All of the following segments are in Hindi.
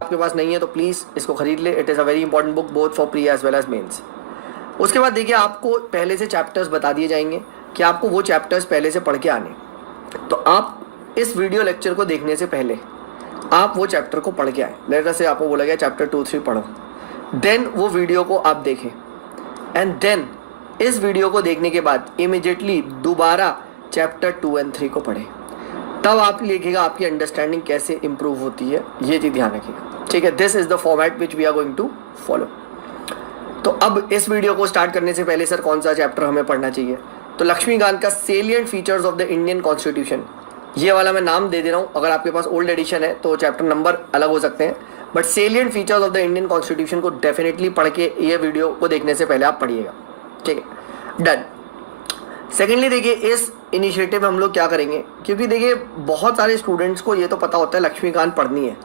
आपके पास नहीं है तो प्लीज़ इसको खरीद ले। It is a very important book both for pre as well as mains. उसके बाद देखिए आपको पहले से चैप्टर्स बता दिए जाएंगे कि आपको वो चैप्टर्स पहले से पढ़ के आने। तो आप इस वीडियो लेक्चर को देखने से पहले आप वो चैप्टर को पढ़ के आए। लेट अस से आपको बोला गया चैप्टर 2-3 पढ़ो, देन वो वीडियो को आप देखें एंड देन इस वीडियो को देखने के बाद इमिजिएटली दोबारा चैप्टर 2 और 3 को पढ़ें। तब आप लिखिएगा आपकी अंडरस्टैंडिंग कैसे इंप्रूव होती है, ये चीज़ ध्यान रखिएगा, ठीक है। This is the format which we are going to follow. तो अब इस वीडियो को स्टार्ट करने से पहले सर कौन सा चैप्टर हमें पढ़ना चाहिए, तो लक्ष्मीकांत का salient features of the Indian constitution, ये वाला मैं नाम दे दे रहा हूँ। अगर आपके पास ओल्ड एडिशन है तो चैप्टर नंबर अलग हो सकते हैं, but salient features of the Indian constitution को डेफिनेटली पढ़ के ये वीडियो को देखने से पहले आप पढ़िएगा, ठीक है। डन। सेकेंडली देखिए इस इनिशिएटिव में हम लोग क्या करेंगे, क्योंकि देखिए बहुत सारे स्टूडेंट्स को ये तो पता होता है लक्ष्मीकांत पढ़नी है,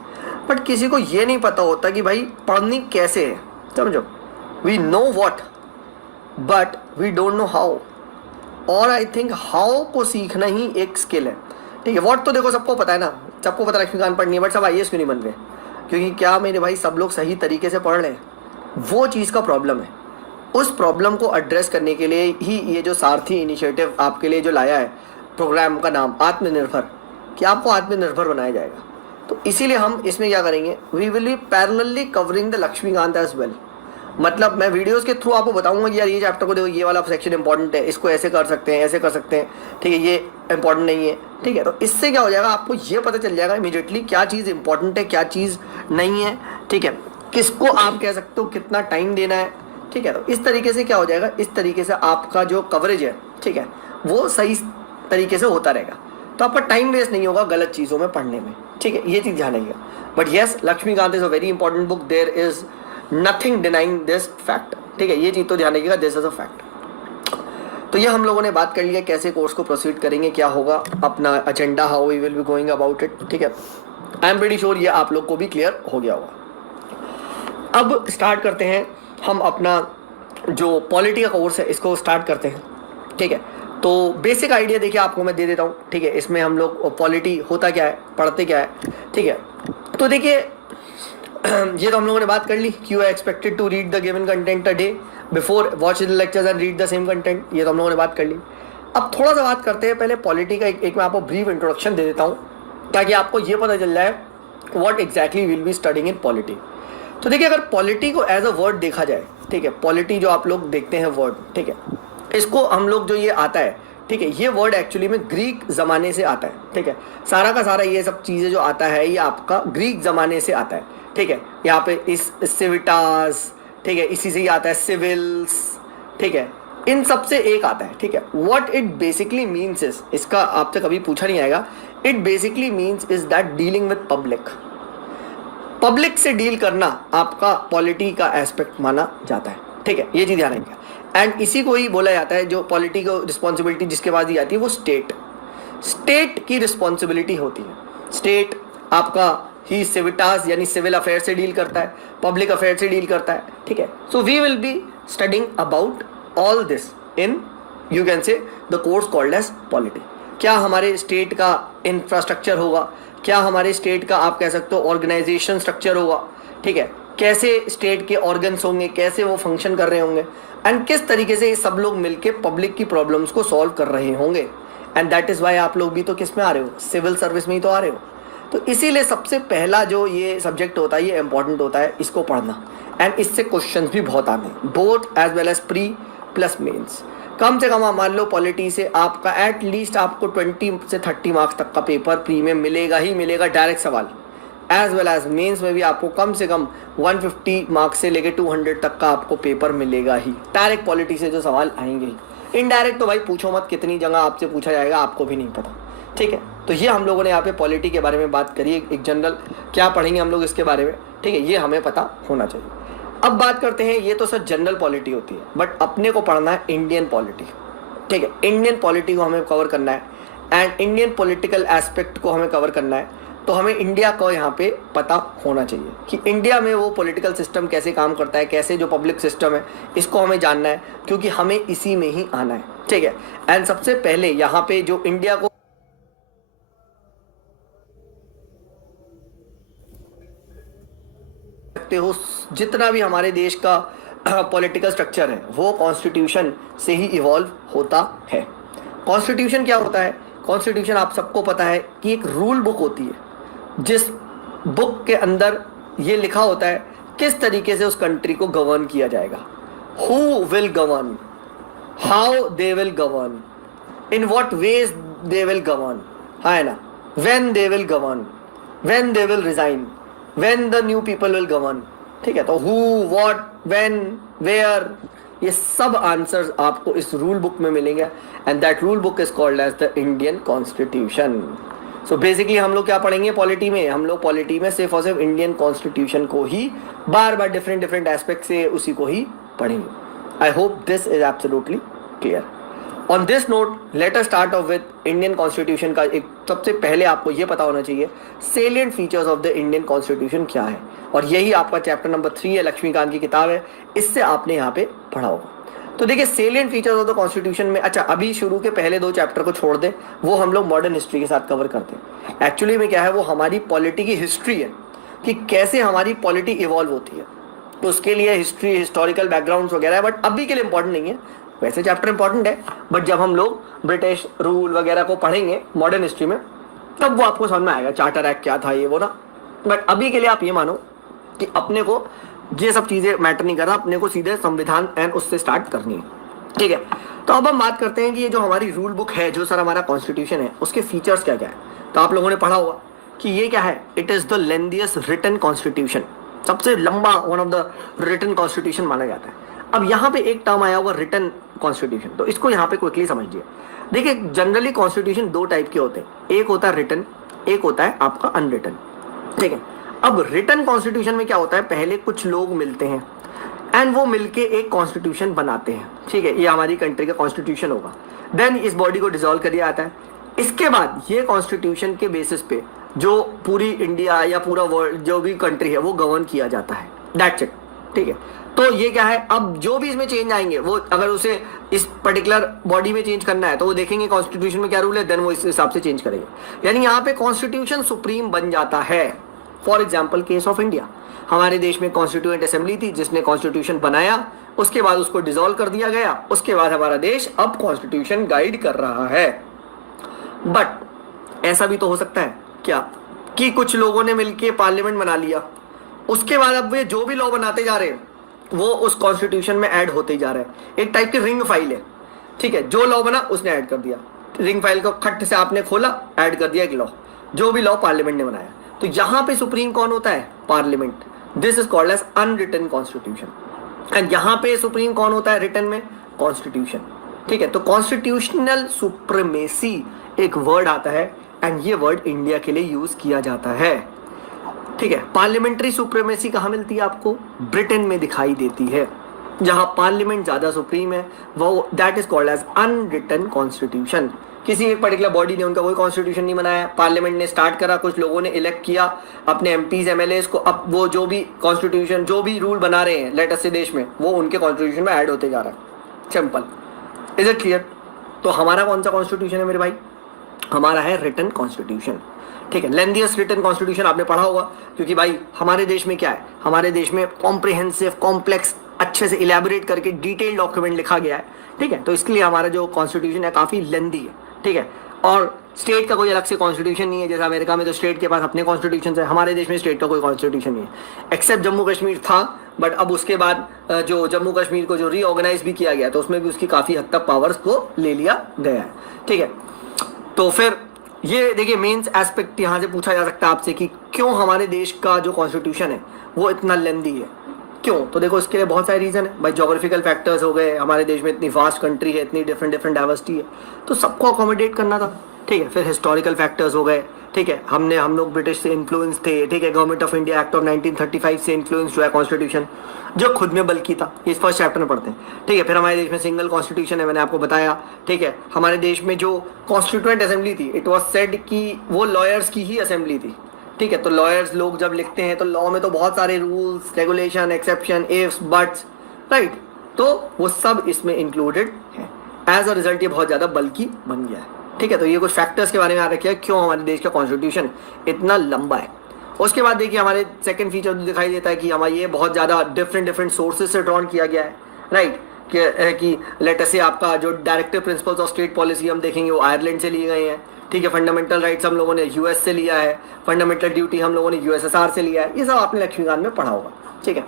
बट किसी को ये नहीं पता होता कि भाई पढ़नी कैसे है। समझो, we know what but we don't know how, और आई थिंक हाउ को सीखना ही एक स्किल है, ठीक है। वॉट तो देखो सबको पता है ना, सबको पता है लक्ष्मीकांत पढ़नी है, बट सब IAS क्यों नहीं बन रहे, क्योंकि क्या मेरे भाई सब लोग सही तरीके से पढ़ रहे हैं, वो चीज़ का प्रॉब्लम है। उस प्रॉब्लम को एड्रेस करने के लिए ही ये जो सारथी इनिशिएटिव आपके लिए जो लाया है, प्रोग्राम का नाम आत्मनिर्भर, कि आपको आत्मनिर्भर बनाया जाएगा। तो इसीलिए हम इसमें क्या करेंगे, we will be parallelly covering the Laxmikanth as well. मतलब मैं वीडियोस के थ्रू आपको बताऊंगा कि यार ये चैप्टर को देखो, ये वाला सेक्शन इंपॉर्टेंट है, इसको ऐसे कर सकते हैं, ऐसे कर सकते हैं, ठीक है, ये इंपॉर्टेंट नहीं है, ठीक है। तो इससे क्या हो जाएगा, आपको ये पता चल जाएगा इमीडिएटली क्या चीज़ इंपॉर्टेंट है, क्या चीज़ नहीं है, ठीक है, किसको आप कह सकते हो, कितना टाइम देना है, ठीक है। तो इस तरीके से क्या हो जाएगा, इस तरीके से आपका जो कवरेज है, ठीक है, वो सही तरीके से होता रहेगा। तो आपका टाइम वेस्ट नहीं होगा गलत चीज़ों में पढ़ने में, ठीक है, ये चीज़ ध्यान रखिएगा। But yes, Laxmikanth is a very important book, there is nothing denying this fact, ठीक है, ये चीज़ तो ध्यान रखिएगा, दिस इज अ फैक्ट। तो ये हम लोगों ने बात कर लिया कैसे कोर्स को प्रोसीड करेंगे, क्या होगा अपना agenda, how we will be going about it, ठीक है। आई एम प्रीटी श्योर ये आप लोग को भी क्लियर हो गया होगा। अब स्टार्ट करते हैं हम अपना जो पॉलिटी का कोर्स है, इसको स्टार्ट करते हैं, ठीक है। तो बेसिक आइडिया देखिए आपको मैं दे देता हूँ, ठीक है। इसमें हम लोग पॉलिटी होता क्या है, पढ़ते क्या है, ठीक है। तो देखिए ये तो हम लोगों ने बात कर ली, you are expected to read the given content a day before watch the lectures and read the same content, ये तो हम लोगों ने बात कर ली। अब थोड़ा सा बात करते हैं पहले पॉलिटी का, एक मैं आपको ब्रीफ इंट्रोडक्शन दे देता हूँ ताकि आपको ये पता चल जाए what exactly will be studying in polity. तो देखिए अगर पॉलिटी को एज अ वर्ड देखा जाए, ठीक है, पॉलिटी जो आप लोग देखते हैं वर्ड, ठीक है, इसको हम लोग जो ये आता है, ठीक है, ये वर्ड एक्चुअली में ग्रीक ज़माने से आता है, ठीक है। सारा का सारा ये सब चीज़ें जो आता है ये आपका ग्रीक ज़माने से आता है, ठीक है। यहाँ पे इस सिविटास, ठीक है, इसी से ही आता है सिविल्स, ठीक है, इन सब से एक आता है, ठीक है। What it basically means is, इसका आपसे कभी पूछा नहीं आएगा, it basically means is that dealing with public, public से डील करना आपका पॉलिटी का एस्पेक्ट माना जाता है, ठीक है, ये चीज़ ध्यान रखिएगा। एंड इसी को ही बोला जाता है, जो पॉलिटी को रिस्पॉन्सिबिलिटी जिसके पास दी जाती है वो स्टेट की रिस्पॉन्सिबिलिटी होती है। स्टेट आपका ही सिविटास यानी सिविल अफेयर से डील करता है, पब्लिक अफेयर से डील करता है, ठीक है। So we will be studying about all this in, you can say, the course called as polity. क्या हमारे स्टेट का इंफ्रास्ट्रक्चर होगा, क्या हमारे स्टेट का आप कह सकते हो ऑर्गेनाइजेशन स्ट्रक्चर होगा, ठीक है, कैसे स्टेट के ऑर्गन्स होंगे, कैसे वो फंक्शन कर रहे होंगे, एंड किस तरीके से ये सब लोग मिलके पब्लिक की प्रॉब्लम्स को सॉल्व कर रहे होंगे। एंड दैट इज़ वाई आप लोग भी तो किस में आ रहे हो, सिविल सर्विस में ही तो आ रहे हो। तो इसीलिए सबसे पहला जो ये सब्जेक्ट होता है ये इंपॉर्टेंट होता है, इसको पढ़ना, एंड इससे क्वेश्चंस भी बहुत आते हैं, both as well as pre plus mains. कम से कम आप मान लो पॉलिटी से आपका एटलीस्ट आपको 20 से 30 मार्क्स तक का पेपर प्री में मिलेगा ही मिलेगा, डायरेक्ट सवाल। एज वेल एज मेंस में भी आपको कम से कम 150 मार्क्स से लेके 200 तक का आपको पेपर मिलेगा ही, डायरेक्ट पॉलिटी से जो सवाल आएंगे ही। इनडायरेक्ट तो भाई पूछो मत, कितनी जगह आपसे पूछा जाएगा आपको भी नहीं पता, ठीक है। तो ये हम लोगों ने यहाँ पे पॉलिटी के बारे में बात करी, एक जनरल क्या पढ़ेंगे हम लोग इसके बारे में, ठीक है, ये हमें पता होना चाहिए। अब बात करते हैं, ये तो सर जनरल पॉलिटी होती है, बट अपने को पढ़ना है इंडियन पॉलिटी, ठीक है। इंडियन पॉलिटी को हमें कवर करना है एंड इंडियन पॉलिटिकल एस्पेक्ट को हमें कवर करना है। तो हमें इंडिया को यहाँ पे पता होना चाहिए कि इंडिया में वो पॉलिटिकल सिस्टम कैसे काम करता है, कैसे जो पब्लिक सिस्टम है इसको हमें जानना है, क्योंकि हमें इसी में ही आना है, ठीक है। एंड सबसे पहले यहाँ पे जो इंडिया को सकते हो जितना भी हमारे देश का पॉलिटिकल स्ट्रक्चर है वो कॉन्स्टिट्यूशन से ही इवॉल्व होता है। कॉन्स्टिट्यूशन क्या होता है? कॉन्स्टिट्यूशन आप सबको पता है कि एक रूल बुक होती है, जिस बुक के अंदर ये लिखा होता है किस तरीके से उस कंट्री को गवर्न किया जाएगा, who will govern, how they will govern, in what veg they will govern, है ना, when they will govern, when they will resign, when the new people will govern. ठीक है, तो हु, व्हाट, व्हेन, वेयर, ये सब आंसर्स आपको इस रूल बुक में मिलेंगे and that rule book is called as the Indian constitution. So basically हम लोग क्या पढ़ेंगे पॉलिटी में? हम लोग पॉलिटी में सिर्फ और सिर्फ इंडियन कॉन्स्टिट्यूशन को ही बार बार डिफरेंट एस्पेक्ट से उसी को ही पढ़ेंगे। I hope this is absolutely clear. On this note let us start of with Indian constitution का एक सबसे पहले आपको ये पता होना चाहिए salient features of the Indian constitution क्या है, और यही आपका चैप्टर नंबर 3 है, लक्ष्मीकांत की किताब है, इससे आपने यहाँ पे पढ़ा होगा। तो देखिए salient features of the constitution में, अच्छा अभी शुरू के पहले 2 चैप्टर को छोड़ दे, वो हम लोग मॉडर्न हिस्ट्री के साथ कवर करते हैं। एक्चुअली में क्या है, वो हमारी पॉलिटी की हिस्ट्री है कि कैसे हमारी पॉलिटी इवॉल्व होती है, तो उसके लिए हिस्ट्री, हिस्टोरिकल बैकग्राउंड वगैरह है, बट अभी के लिए इंपॉर्टेंट नहीं है। वैसे चैप्टर इंपॉर्टेंट है, बट जब हम लोग ब्रिटिश रूल वगैरह को पढ़ेंगे मॉडर्न हिस्ट्री में तब वो आपको समझ में आएगा, चार्टर एक्ट क्या था ये वो ना। बट अभी के लिए आप ये मानो कि अपने को ये सब चीजें मैटर नहीं कर रहा, अपने को सीधे संविधान एंड उससे स्टार्ट करनी है। ठीक है, तो अब हम बात करते हैं कि ये जो हमारी रूल बुक है, जो सर हमारा कॉन्स्टिट्यूशन है, उसके फीचर्स क्या क्या है। तो आप लोगों ने पढ़ा होगा कि ये क्या है, it is the lengthiest written constitution, सबसे लंबा one of the written constitution माना जाता है। अब यहाँ पे एक टर्म आया हुआ रिटन कॉन्स्टिट्यूशन, तो इसको यहाँ पे क्विकली समझिए। देखिए जनरली कॉन्स्टिट्यूशन 2 टाइप के होते हैं, एक होता है रिटन, एक होता है आपका अनरिटन। ठीक है, अब रिटन कॉन्स्टिट्यूशन में क्या होता है, पहले कुछ लोग मिलते हैं एंड वो मिलके एक कॉन्स्टिट्यूशन बनाते हैं। ठीक है, ये हमारी कंट्री का कॉन्स्टिट्यूशन होगा, देन इस बॉडी को डिसॉल्व कर दिया जाता है। इसके बाद ये कॉन्स्टिट्यूशन के बेसिस पे जो पूरी इंडिया या पूरा वर्ल्ड जो भी कंट्री है वो गवर्न किया जाता है, दैट्स इट। ठीक है, तो ये क्या है, अब जो भी इसमें चेंज आएंगे वो अगर उसे इस पर्टिकुलर बॉडी में चेंज करना है तो वो देखेंगे कॉन्स्टिट्यूशन में क्या रूल है, देन वो इस हिसाब से चेंज करेंगे। यानी यहाँ पे कॉन्स्टिट्यूशन सुप्रीम बन जाता है। For example case of India, हमारे देश में कॉन्स्टिट्यूएंट असेंबली थी जिसने कॉन्स्टिट्यूशन बनाया, उसके बाद उसको डिसॉल्व कर दिया गया, उसके बाद हमारा देश अब कॉन्स्टिट्यूशन गाइड कर रहा है। बट ऐसा भी तो हो सकता है क्या कि कुछ लोगों ने मिलकर पार्लियामेंट बना लिया, उसके बाद अब वे जो भी लॉ बनाते जा रहे हैं वो उस कॉन्स्टिट्यूशन में ऐड होते जा रहे हैं। एक टाइप की रिंग फाइल है। ठीक है, जो लॉ बना उसने ऐड कर दिया, रिंग फाइल को खट से आपने खोला, ऐड कर दिया एक लॉ, जो भी लॉ पार्लियामेंट ने बनाया। तो यहां पे सुप्रीम कौन होता है, parliament. This is called as unwritten constitution. And यहां पे सुप्रीम कौन होता है रिटन में, कॉन्स्टिट्यूशन। ठीक है, तो कॉन्स्टिट्यूशनल सुप्रीमेसी एक वर्ड आता है एंड ये वर्ड इंडिया के लिए यूज किया जाता है। ठीक है, पार्लियामेंट्री सुप्रीमेसी कहाँ मिलती है आपको, ब्रिटेन में दिखाई देती है, जहां पार्लियामेंट ज्यादा सुप्रीम है, वो that is called as unwritten constitution. किसी एक पर्टिकुलर बॉडी ने उनका कोई कॉन्स्टिट्यूशन नहीं बनाया, पार्लियामेंट ने स्टार्ट करा, कुछ लोगों ने इलेक्ट किया अपने एमपीज एमएलएस को, अब वो जो भी कॉन्स्टिट्यूशन जो भी रूल बना रहे हैं लेट अस से देश में, वो उनके कॉन्स्टिट्यूशन में ऐड होते जा रहा है। Simple, is it clear? तो हमारा कौन सा कॉन्स्टिट्यूशन है मेरे भाई, हमारा है रिटन कॉन्स्टिट्यूशन। ठीक है, लेंथीएस्ट रिटन कॉन्स्टिट्यूशन आपने पढ़ा होगा, क्योंकि भाई हमारे देश में क्या है, हमारे देश में कॉम्प्रिहेंसिव, कॉम्प्लेक्स, अच्छे से इलेबोरेट करके डिटेल डॉक्यूमेंट लिखा गया है। ठीक है, तो इसके लिए हमारा जो कॉन्स्टिट्यूशन है काफी लेंथी है। ठीक है, और स्टेट का कोई अलग से कॉन्स्टिट्यूशन नहीं है, जैसे अमेरिका में तो स्टेट के पास अपने कॉन्स्टिट्यूशन है, हमारे देश में स्टेट का कोई कॉन्स्टिट्यूशन नहीं है, एक्सेप्ट जम्मू कश्मीर था, बट अब उसके बाद जो जम्मू कश्मीर को जो रीऑर्गेनाइज भी किया गया तो उसमें भी उसकी काफी हद तक पावर्स को ले लिया गया है। ठीक है, तो फिर ये देखिए मेंस एस्पेक्ट यहाँ से पूछा जा सकता है आपसे कि क्यों हमारे देश का जो कॉन्स्टिट्यूशन है वो इतना लेंदी है, क्यों? तो देखो इसके लिए बहुत सारे रीजन है भाई, जोग्राफिकल फैक्टर्स हो गए, हमारे देश में इतनी वास्ट कंट्री है, इतनी डिफरेंट डाइवर्सिटी है, तो सबको अकोमोडेट करना था। ठीक है, फिर हिस्टोरिकल फैक्टर्स हो गए। ठीक है, हम लोग ब्रिटिश से इन्फ्लुएंस थे। ठीक है, government of India act of 1935 से इन्फ्लुएंस हुआ है कॉन्स्टिट्यूशन, जो खुद में बल्कि था, इस फर्स्ट चैप्टर में पढ़ते हैं। ठीक है, फिर हमारे देश में सिंगल कॉन्स्टिट्यूशन है, मैंने आपको बताया। ठीक है, हमारे देश में जो कॉन्स्टिट्यूएंट असेंबली थी, इट वॉज सेड कि वो लॉयर्स की ही असेंबली थी। ठीक है, तो लॉयर्स लोग जब लिखते हैं तो लॉ में तो बहुत सारे rules, regulation, exception, ifs, buts, right, तो वो सब इसमें इंक्लूडेड है। एज अ रिजल्ट ये बहुत ज़्यादा बल्कि बन गया है। ठीक है, तो ये कुछ फैक्टर्स के बारे में याद रखिए क्यों हमारे देश का कॉन्स्टिट्यूशन इतना लंबा है। उसके बाद देखिए हमारे सेकंड फीचर दिखाई देता है कि हमारा ये बहुत ज़्यादा डिफरेंट सोर्सेज से ड्रॉन किया गया है, राइट। कि लेट अस से आपका जो directive principles of state policy हम देखेंगे वो आयरलैंड से लिए गए हैं, ठीक है। फंडामेंटल राइट्स हम लोगों ने यूएस से लिया है, फंडामेंटल ड्यूटी हम लोगों ने यूएसएसआर से लिया है, ये सब आपने लक्ष्मीकांत में पढ़ा होगा, ठीक है।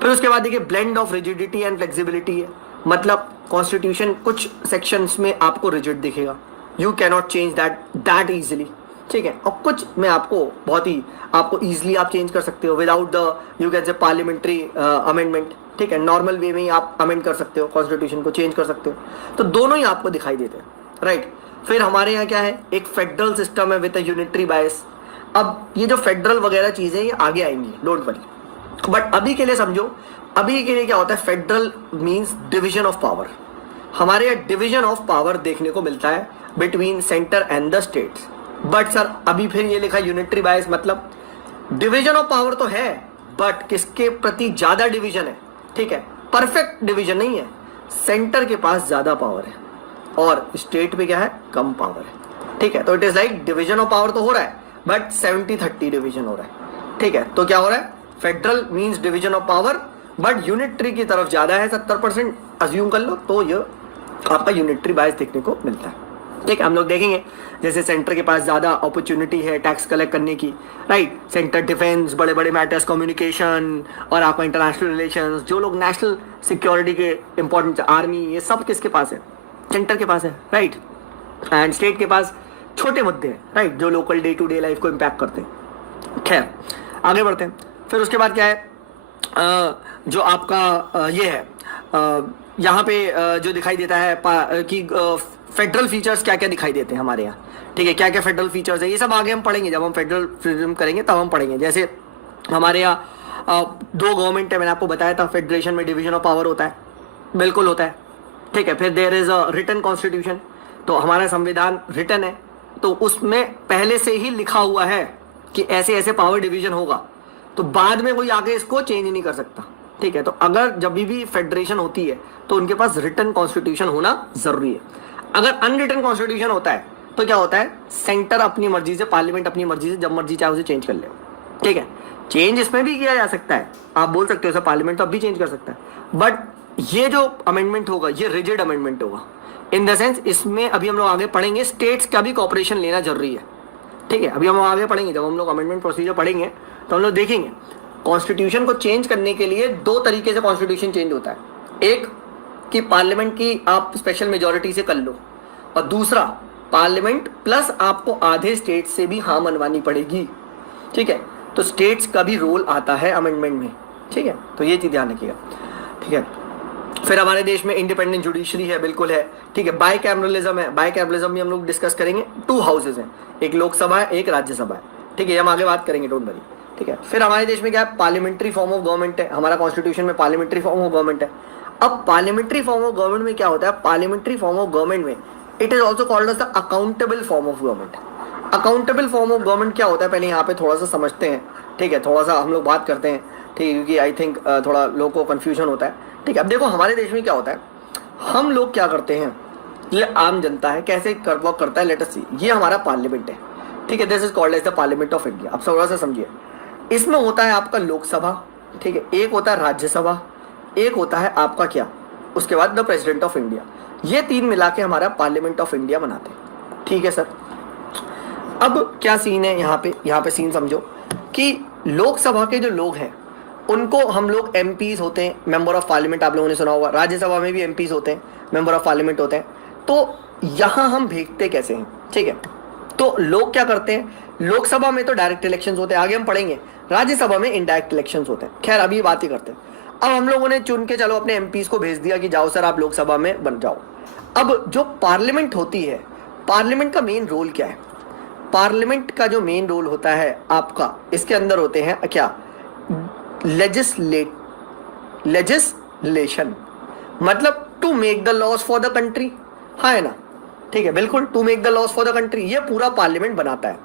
फिर उसके बाद देखिए blend of rigidity and flexibility है, मतलब कॉन्स्टिट्यूशन कुछ सेक्शंस में आपको रिजिड दिखेगा, you cannot change that easily, ठीक है। और कुछ में आपको बहुत ही आपको ईजिली आप चेंज कर सकते हो विदाउट द यू कैन से पार्लियामेंट्री अमेंडमेंट, ठीक है। नॉर्मल वे में ही आप अमेंड कर सकते हो, कॉन्स्टिट्यूशन को चेंज कर सकते हो, तो दोनों ही आपको दिखाई देते हैं, राइट। फिर हमारे यहाँ क्या है, एक फेडरल सिस्टम है विद अ यूनिटरी बायस। अब ये जो फेडरल वगैरह चीज़ें ये आगे आएंगी, डोंट वरी, बट अभी के लिए समझो, अभी के लिए क्या होता है, federal means division of power. हमारे यहाँ डिविजन ऑफ पावर देखने को मिलता है between centre and the states, but sir अभी फिर ये लिखा यूनिटरी बायस, मतलब डिवीजन ऑफ पावर तो है बट किसके प्रति ज्यादा डिवीजन है, ठीक है। परफेक्ट डिवीजन नहीं है, सेंटर के पास ज्यादा पावर है और स्टेट पे क्या है, कम पावर है, ठीक है। तो it is like division of power तो हो रहा है बट 70-30 डिवीजन हो रहा है, ठीक है। तो क्या हो रहा है, federal means division of power but unitary की तरफ ज्यादा है, 70% अज्यूम कर लो, तो ये आपका यूनिटरी बायस देखने को मिलता है, ठीक है। हम लोग देखेंगे जैसे सेंटर के पास ज़्यादा अपॉर्चुनिटी है टैक्स कलेक्ट करने की, राइट। सेंटर डिफेंस, बड़े बड़े मैटर्स, कम्युनिकेशन और आपका इंटरनेशनल रिलेशंस, जो लोग नेशनल सिक्योरिटी के इंपॉर्टेंट, आर्मी, ये सब किसके पास है, सेंटर के पास है, राइट। एंड स्टेट के पास छोटे मुद्दे हैं, राइट, जो local day to day life को इम्पैक्ट करते हैं। खैर आगे बढ़ते हैं। फिर उसके बाद क्या है, जो आपका ये है यहाँ पे जो दिखाई देता है कि फेडरल फीचर्स क्या क्या दिखाई देते हैं हमारे यहाँ, ठीक है। क्या क्या फेडरल फीचर्स है ये सब आगे हम पढ़ेंगे, जब हम फेडरल फ्रीडम करेंगे तब हम पढ़ेंगे। जैसे हमारे यहाँ दो गवर्नमेंट है, मैंने आपको बताया था, फेडरेशन में डिवीजन ऑफ पावर होता है, बिल्कुल होता है, ठीक है। फिर there is a written constitution, तो हमारा संविधान रिटन है, तो उसमें पहले से ही लिखा हुआ है कि ऐसे ऐसे पावर डिवीजन होगा, तो बाद में कोई आगे इसको चेंज नहीं कर सकता, ठीक है। तो अगर जब भी फेडरेशन होती है तो उनके पास रिटन कॉन्स्टिट्यूशन होना जरूरी है। अगर अनरिटन कॉन्स्टिट्यूशन होता है तो क्या होता है, सेंटर अपनी मर्जी से, पार्लियामेंट अपनी मर्जी से जब मर्जी चाहे उसे चेंज कर ले, ठीक है। चेंज इसमें भी किया जा सकता है, आप बोल सकते हो सर पार्लियामेंट तो अब भी चेंज कर सकता है, बट ये जो अमेंडमेंट होगा ये रिजिड अमेंडमेंट होगा, इन द सेंस इसमें अभी हम लोग आगे पढ़ेंगे स्टेट्स का भी कॉपरेशन लेना जरूरी है, ठीक है। अभी हम आगे पढ़ेंगे, जब हम लोग अमेंडमेंट प्रोसीजर पढ़ेंगे तो हम लोग देखेंगे कॉन्स्टिट्यूशन को चेंज करने के लिए दो तरीके से कॉन्स्टिट्यूशन चेंज होता है, एक कि पार्लियामेंट की आप स्पेशल मेजॉरिटी से कर लो, और दूसरा पार्लियामेंट प्लस आपको आधे स्टेट से भी हाँ मनवानी पड़ेगी, ठीक है। तो स्टेट्स का भी रोल आता है अमेंडमेंट में, ठीक है, तो ये चीज ध्यान रखिएगा, ठीक है। फिर हमारे देश में इंडिपेंडेंट जुडिशरी है, बिल्कुल है, ठीक है। बाई कैमरलिज्म है, बाई कैमरलिज्म भी हम लोग डिस्कस करेंगे, 2 हाउसेज हैं, एक लोकसभा है एक राज्यसभा है, ठीक है, हम आगे बात करेंगे, डोंट वरी, ठीक है। फिर हमारे देश में क्या है, पार्लियामेंट्री फॉर्म ऑफ गवर्नमेंट है, हमारा कॉन्स्टिट्यूशन में पार्लियामेंट्री फॉर्म ऑफ गवर्नमेंट है। अब पार्लियामेंट्री फॉर्म ऑफ गवर्नमेंट में क्या होता है, पार्लियामेंट्री फॉर्म ऑफ गवर्नमेंट में it is also called as the accountable form of government. Accountable form of government क्या होता है, पहले यहाँ पे थोड़ा सा समझते हैं, ठीक है, थोड़ा सा हम लोग बात करते हैं, ठीक है, क्योंकि आई थिंक थोड़ा लोगों को कन्फ्यूजन होता है, ठीक है। अब देखो हमारे देश में क्या होता है, हम लोग क्या करते हैं, ये आम जनता है कैसे वर्क करता है, लेट अस सी। ये हमारा पार्लियामेंट है, ठीक है, this is called as the parliament of India. अब थोड़ा सा समझिए, इसमें होता है आपका लोकसभा, ठीक है, एक होता है राज्यसभा, एक होता है आपका क्या, उसके बाद द प्रेसिडेंट ऑफ इंडिया, ये 3 मिला के हमारा पार्लियामेंट ऑफ इंडिया बनाते हैं, ठीक है सर। अब क्या सीन है यहाँ पे सीन समझो कि लोकसभा के जो लोग हैं उनको हम लोग एमपीज होते हैं, मेंबर ऑफ पार्लियामेंट, आप लोगों ने सुना होगा, राज्यसभा में भी एमपीज होते हैं, मेंबर ऑफ पार्लियामेंट होते हैं। तो यहाँ हम भेजते कैसे हैं, ठीक है। तो लोग क्या करते हैं, लोकसभा में तो डायरेक्ट इलेक्शंस होते हैं, आगे हम पढ़ेंगे, राज्यसभा में इनडायरेक्ट इलेक्शंस होते हैं। खैर अभी बात ही करते हैं। अब हम लोगों ने चुन के चलो अपने एमपीज को भेज दिया कि जाओ सर आप लोकसभा में बन जाओ। अब जो पार्लियामेंट होती है, पार्लियामेंट का मेन रोल क्या है, पार्लियामेंट का जो मेन रोल होता है आपका, इसके अंदर होते हैं क्या, लेजिस्लेशन, मतलब to make the laws for the country, हाँ है ना, ठीक है, बिल्कुल, to make the laws for the country, ये पूरा पार्लियामेंट बनाता है,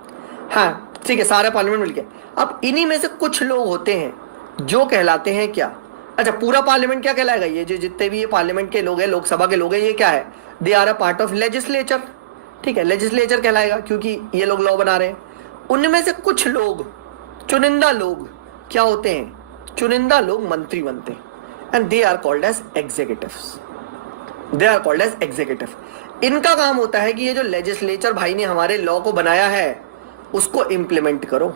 हाँ ठीक है, सारा पार्लियामेंट मिलके। अब इन्हीं में से कुछ लोग होते हैं जो कहलाते हैं क्या, अच्छा पूरा पार्लियामेंट क्या कहलाएगा, ये जो जितने भी ये पार्लियामेंट के लोग हैं, लोकसभा के लोग हैं, ये क्या है, they are a part of legislature, ठीक है, लेजिस्लेचर कहलाएगा क्योंकि ये लोग लॉ बना रहे हैं। उनमें से कुछ लोग चुनिंदा लोग क्या होते हैं? चुनिंदा लोग मंत्री बनते हैं, and they are called as executives. They are called as executive. इनका काम होता है कि ये जो लेजिस्लेचर भाई ने हमारे लॉ को बनाया है उसको इम्प्लीमेंट करो।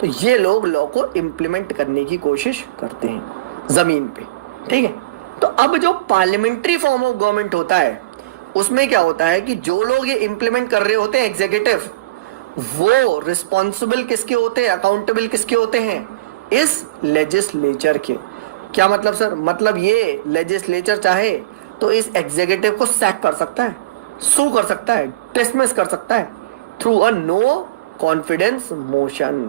तो ये लोग लॉ को इम्प्लीमेंट करने की कोशिश करते हैं जमीन पे, ठीक है। तो अब जो पार्लियामेंट्री फॉर्म ऑफ गवर्नमेंट होता है उसमें क्या होता है कि जो लोग ये इम्प्लीमेंट कर रहे होते हैं एग्जीक्यूटिव, वो रिस्पॉन्सिबल किसके होते हैं, अकाउंटेबल किसके होते हैं? इस लेजिस्लेचर के। क्या मतलब सर? मतलब ये लेजिस्लेचर चाहे तो इस एग्जीक्यूटिव को सैक कर सकता है, सू कर सकता है, डिसमिस कर सकता है through a no confidence motion,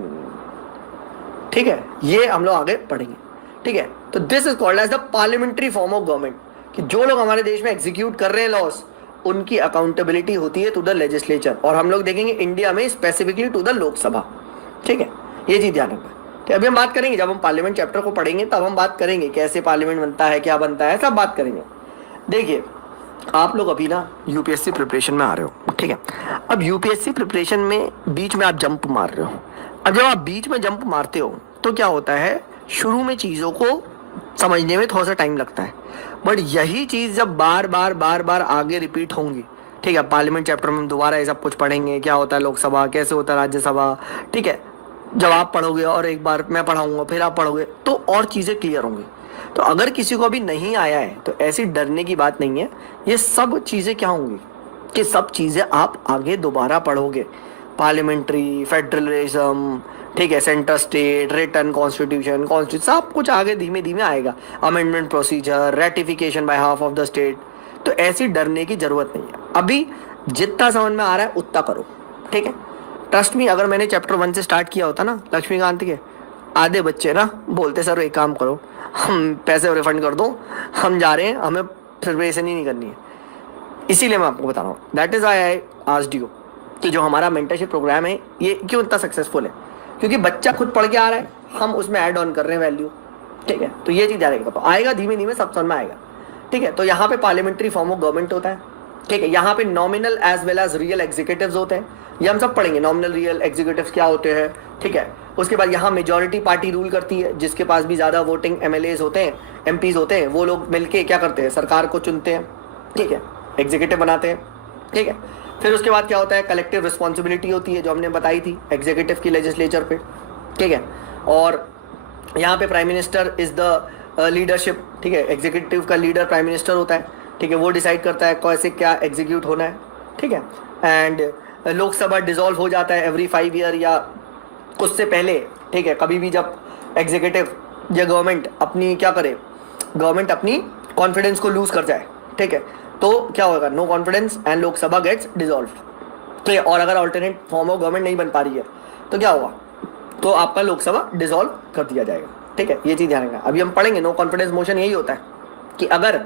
ठीक है। ये हम लोग आगे पढ़ेंगे, ठीक है। तो this is called as the parliamentary form of government, कि जो लोग हमारे देश में एग्जीक्यूट कर रहे हैं लॉस, उनकी अकाउंटेबिलिटी होती है टू द लेजिस्लेचर। और हम लोग देखेंगे इंडिया में स्पेसिफिकली टू द लोकसभा, ठीक है। ये चीज ध्यान रखना। तो अभी हम बात करेंगे, जब हम पार्लियामेंट चैप्टर को पढ़ेंगे तब हम बात करेंगे कैसे पार्लियामेंट बनता है, क्या बनता है, सब बात करेंगे। देखिए आप लोग अभी ना यूपीएससी प्रिपरेशन में आ रहे हो, ठीक है। अब यूपीएससी प्रिपरेशन में बीच में आप जंप मार रहे हो। अब जब आप बीच में जंप मारते हो तो क्या होता है, शुरू में चीज़ों को समझने में थोड़ा सा टाइम लगता है, बट यही चीज़ जब बार बार आगे रिपीट होंगी, ठीक है, पार्लियामेंट चैप्टर में दोबारा ये सब कुछ पढ़ेंगे, क्या होता है लोकसभा, कैसे होता है राज्यसभा, ठीक है। जब आप पढ़ोगे और एक बार मैं पढ़ाऊंगा फिर आप पढ़ोगे तो और चीज़ें क्लियर होंगी। तो अगर किसी को अभी नहीं आया है तो ऐसी डरने की बात नहीं है। ये सब चीज़ें क्या होंगी कि सब चीज़ें आप आगे दोबारा पढ़ोगे, पार्लियामेंट्री, फेडरलिज्म, ठीक है, सेंटर स्टेट, रिटर्न कॉन्स्टिट्यूशन, सब कुछ आगे धीमे धीमे आएगा, amendment procedure, ratification by half of the state. तो ऐसी डरने की जरूरत नहीं है। अभी जितना समझ में आ रहा है उतना करो, ठीक है। ट्रस्ट मी, अगर मैंने चैप्टर 1 से स्टार्ट किया होता ना लक्ष्मीकांत के, आधे बच्चे ना बोलते सर एक काम करो, हम पैसे रिफंड कर दो, हम जा रहे हैं, हमें प्रिपरेशन ही नहीं करनी है। इसीलिए मैं आपको बता रहा हूँ, that is I asked you कि जो हमारा मेंटरशिप प्रोग्राम है ये क्यों इतना सक्सेसफुल है, क्योंकि बच्चा खुद पढ़ के आ रहा है, हम उसमें ऐड ऑन कर रहे हैं वैल्यू, ठीक है। तो ये चीज़ आएगा, तो आएगा धीमे धीमे सब समझ में आएगा, ठीक है। तो यहाँ पे पार्लियामेंट्री फॉर्म ऑफ गवर्नमेंट होता है, ठीक है। यहाँ पे nominal as well as real executives होते हैं, ये हम सब पढ़ेंगे, नॉमिनल रियल एग्जीक्यूटिव्स क्या होते हैं, ठीक है। उसके बाद यहाँ मेजॉरिटी पार्टी रूल करती है, जिसके पास भी ज़्यादा वोटिंग एमएलएज होते हैं, एमपीज होते हैं, वो लोग मिलके क्या करते हैं, सरकार को चुनते हैं, ठीक है, एग्जीक्यूटिव बनाते हैं, ठीक है। फिर उसके बाद क्या होता है, कलेक्टिव रिस्पॉन्सिबिलिटी होती है जो हमने बताई थी एग्जीक्यूटिव की लेजिस्लेचर पे, ठीक है। और यहाँ पे prime minister is the leadership, ठीक है, एग्जीक्यूटिव का लीडर प्राइम मिनिस्टर होता है, ठीक है, वो डिसाइड करता है कैसे क्या एग्जीक्यूट होना है, ठीक है। एंड लोकसभा डिसॉल्व हो जाता है एवरी 5 ईयर या उससे पहले, ठीक है। कभी भी जब एग्जीक्यूटिव या गवर्नमेंट अपनी क्या करे, गवर्नमेंट अपनी कॉन्फिडेंस को लूज कर जाए, ठीक है, तो क्या होगा, no confidence and Lok Sabha gets dissolve, ठीक है। और अगर अल्टरनेट फॉर्म ऑफ गवर्नमेंट नहीं बन पा रही है तो क्या होगा, तो आपका लोकसभा डिसॉल्व कर दिया जाएगा, ठीक है। ये चीज़ ध्यान रखना। अभी हम पढ़ेंगे नो कॉन्फिडेंस मोशन, यही होता है कि अगर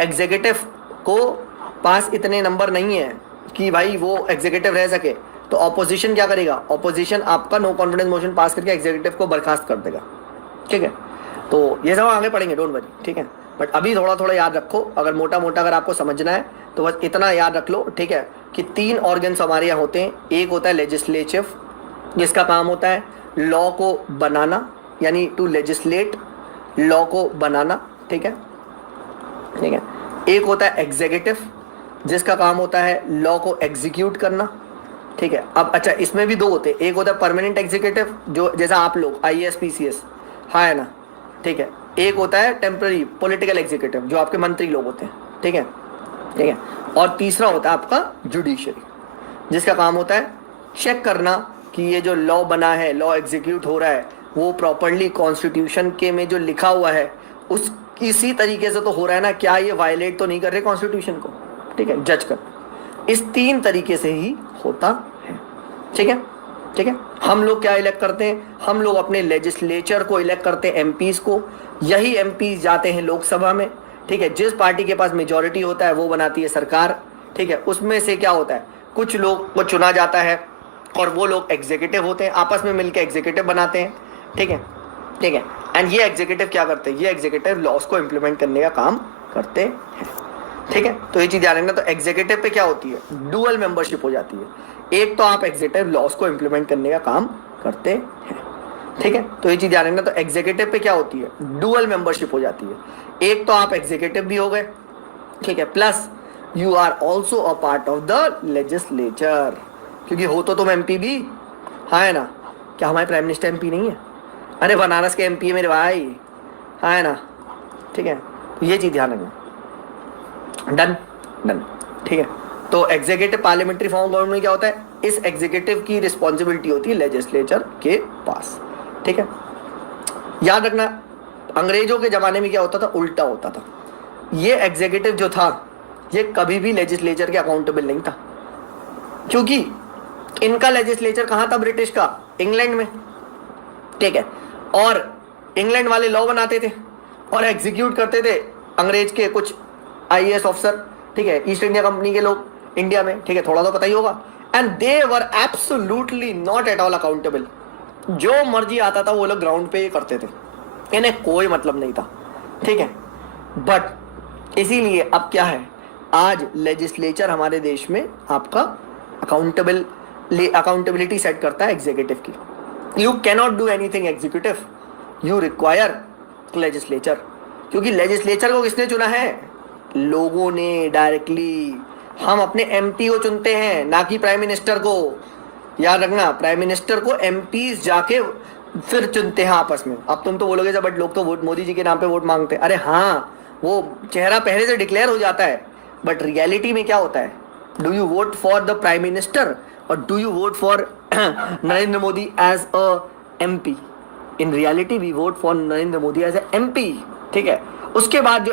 एग्जीक्यूटिव को पास इतने नंबर नहीं है कि भाई वो एग्जीक्यूटिव रह सके, तो ऑपोजिशन क्या करेगा, ऑपोजिशन आपका नो कॉन्फिडेंस मोशन पास करके एग्जीक्यूटिव को बर्खास्त कर देगा, ठीक है। तो ये सब आगे पढ़ेंगे, डोंट वरी, ठीक है। बट अभी थोड़ा थोड़ा याद रखो, अगर मोटा मोटा अगर आपको समझना है तो बस इतना याद रख लो, ठीक है, कि 3 ऑर्गन्स हमारे यहाँ होते हैं। एक होता है लेजिस्लेटिव, जिसका काम होता है लॉ को बनाना, यानी टू लेजिस्लेट, लॉ को बनाना, ठीक है, ठीक है। एक होता है एग्जीक्यूटिव, जिसका काम होता है लॉ को एग्जीक्यूट करना, ठीक है। अब अच्छा, इसमें भी 2 होते हैं, एक होता है परमानेंट एग्जीक्यूटिव, जो जैसा आप लोग IAS PCS, हाँ है ना, ठीक है। एक होता है टेम्पररी पॉलिटिकल एग्जीक्यूटिव, जो आपके मंत्री लोग होते हैं, ठीक है, ठीक है। और तीसरा होता है आपका जुडिशरी, जिसका काम होता है चेक करना कि ये जो लॉ बना है, लॉ एग्जीक्यूट हो रहा है, वो प्रॉपरली कॉन्स्टिट्यूशन के में जो लिखा हुआ है उस इसी तरीके से तो हो रहा है ना, क्या ये वायलेट तो नहीं कर रहे कॉन्स्टिट्यूशन को, ठीक है, जज कर। इस 3 तरीके से ही होता है, ठीक है, ठीक है। हम लोग क्या इलेक्ट करते हैं, हम लोग अपने लेजिस्लेचर को इलेक्ट करते हैं, एमपीज को, यही एमपीज जाते हैं लोकसभा में, ठीक है। जिस पार्टी के पास मेजॉरिटी होता है वो बनाती है सरकार, ठीक है। उसमें से क्या होता है, कुछ लोग को चुना जाता है और वो लोग एग्जीक्यूटिव होते हैं, आपस में मिलकर एग्जीक्यूटिव बनाते हैं, ठीक है, ठीक है। एंड ये एग्जीक्यूटिव क्या करते हैं, ये एग्जीक्यूटिव लॉस को इम्प्लीमेंट करने का काम करते हैं, ठीक है। तो ये चीज ध्यान रखना। तो एग्जीक्यूटिव पे क्या होती है, डुअल मेंबरशिप हो जाती है। एक तो आप एग्जीक्यूटिव लॉस को इम्प्लीमेंट करने का काम करते हैं, ठीक है, तो ये चीज ध्यान रखना। तो एग्जीक्यूटिव पे क्या होती है, डुअल मेंबरशिप हो जाती है। एक तो आप एग्जीक्यूटिव भी हो गए, ठीक है, plus you are also a part of the legislature, क्योंकि हो तो तुम एमपी भी, हाँ है ना। क्या हमारे प्राइम मिनिस्टर एमपी नहीं है? अरे बनारस के एमपी है मेरे भाई, हाँ है ना। ठीक है, ये चीज ध्यान रखना। डन डन, ठीक है। तो executive parliamentary form of government में क्या होता है, इस एग्जीक्यूटिव की रिस्पॉन्सिबिलिटी होती है लेजिस्लेचर के पास, ठीक है। याद रखना, अंग्रेजों के जमाने में क्या होता था, उल्टा होता था। ये एग्जीक्यूटिव जो था ये कभी भी लेजिस्लेचर के अकाउंटेबल नहीं था, क्योंकि इनका लेजिस्लेचर कहाँ था, ब्रिटिश का, इंग्लैंड में, ठीक है। और इंग्लैंड वाले लॉ बनाते थे और एग्जीक्यूट करते थे अंग्रेज के कुछ आईएएस ऑफिसर, ठीक है, ईस्ट इंडिया कंपनी के लोग इंडिया में, ठीक है, थोड़ा तो पता ही होगा। And they were absolutely not at all accountable. जो मर्जी आता था वो लोग ग्राउंड पे करते थे, इन्हें कोई मतलब नहीं था, ठीक है। बट इसीलिए अब क्या है, आज लेजिस्लेचर हमारे देश में आपका अकाउंटेबिलिटी सेट करता है एग्जीक्यूटिव की। You cannot do anything executive, you require legislature, क्योंकि लेजिस्लेचर को किसने चुना है, लोगों ने डायरेक्टली। हम अपने एमपी को चुनते हैं, ना कि प्राइम मिनिस्टर को। याद रखना, प्राइम मिनिस्टर को एमपीज जाके फिर चुनते हैं आपस में। अब तुम तो बोलोगे बट लोग तो वोट मोदी जी के नाम पे वोट मांगते हैं। अरे हाँ, वो चेहरा पहले से डिक्लेयर हो जाता है, बट रियलिटी में क्या होता है, do you vote for the prime minister और do you vote for Narendra Modi as a MP? In reality we vote for Narendra Modi as a MP, ठीक है। उसके बाद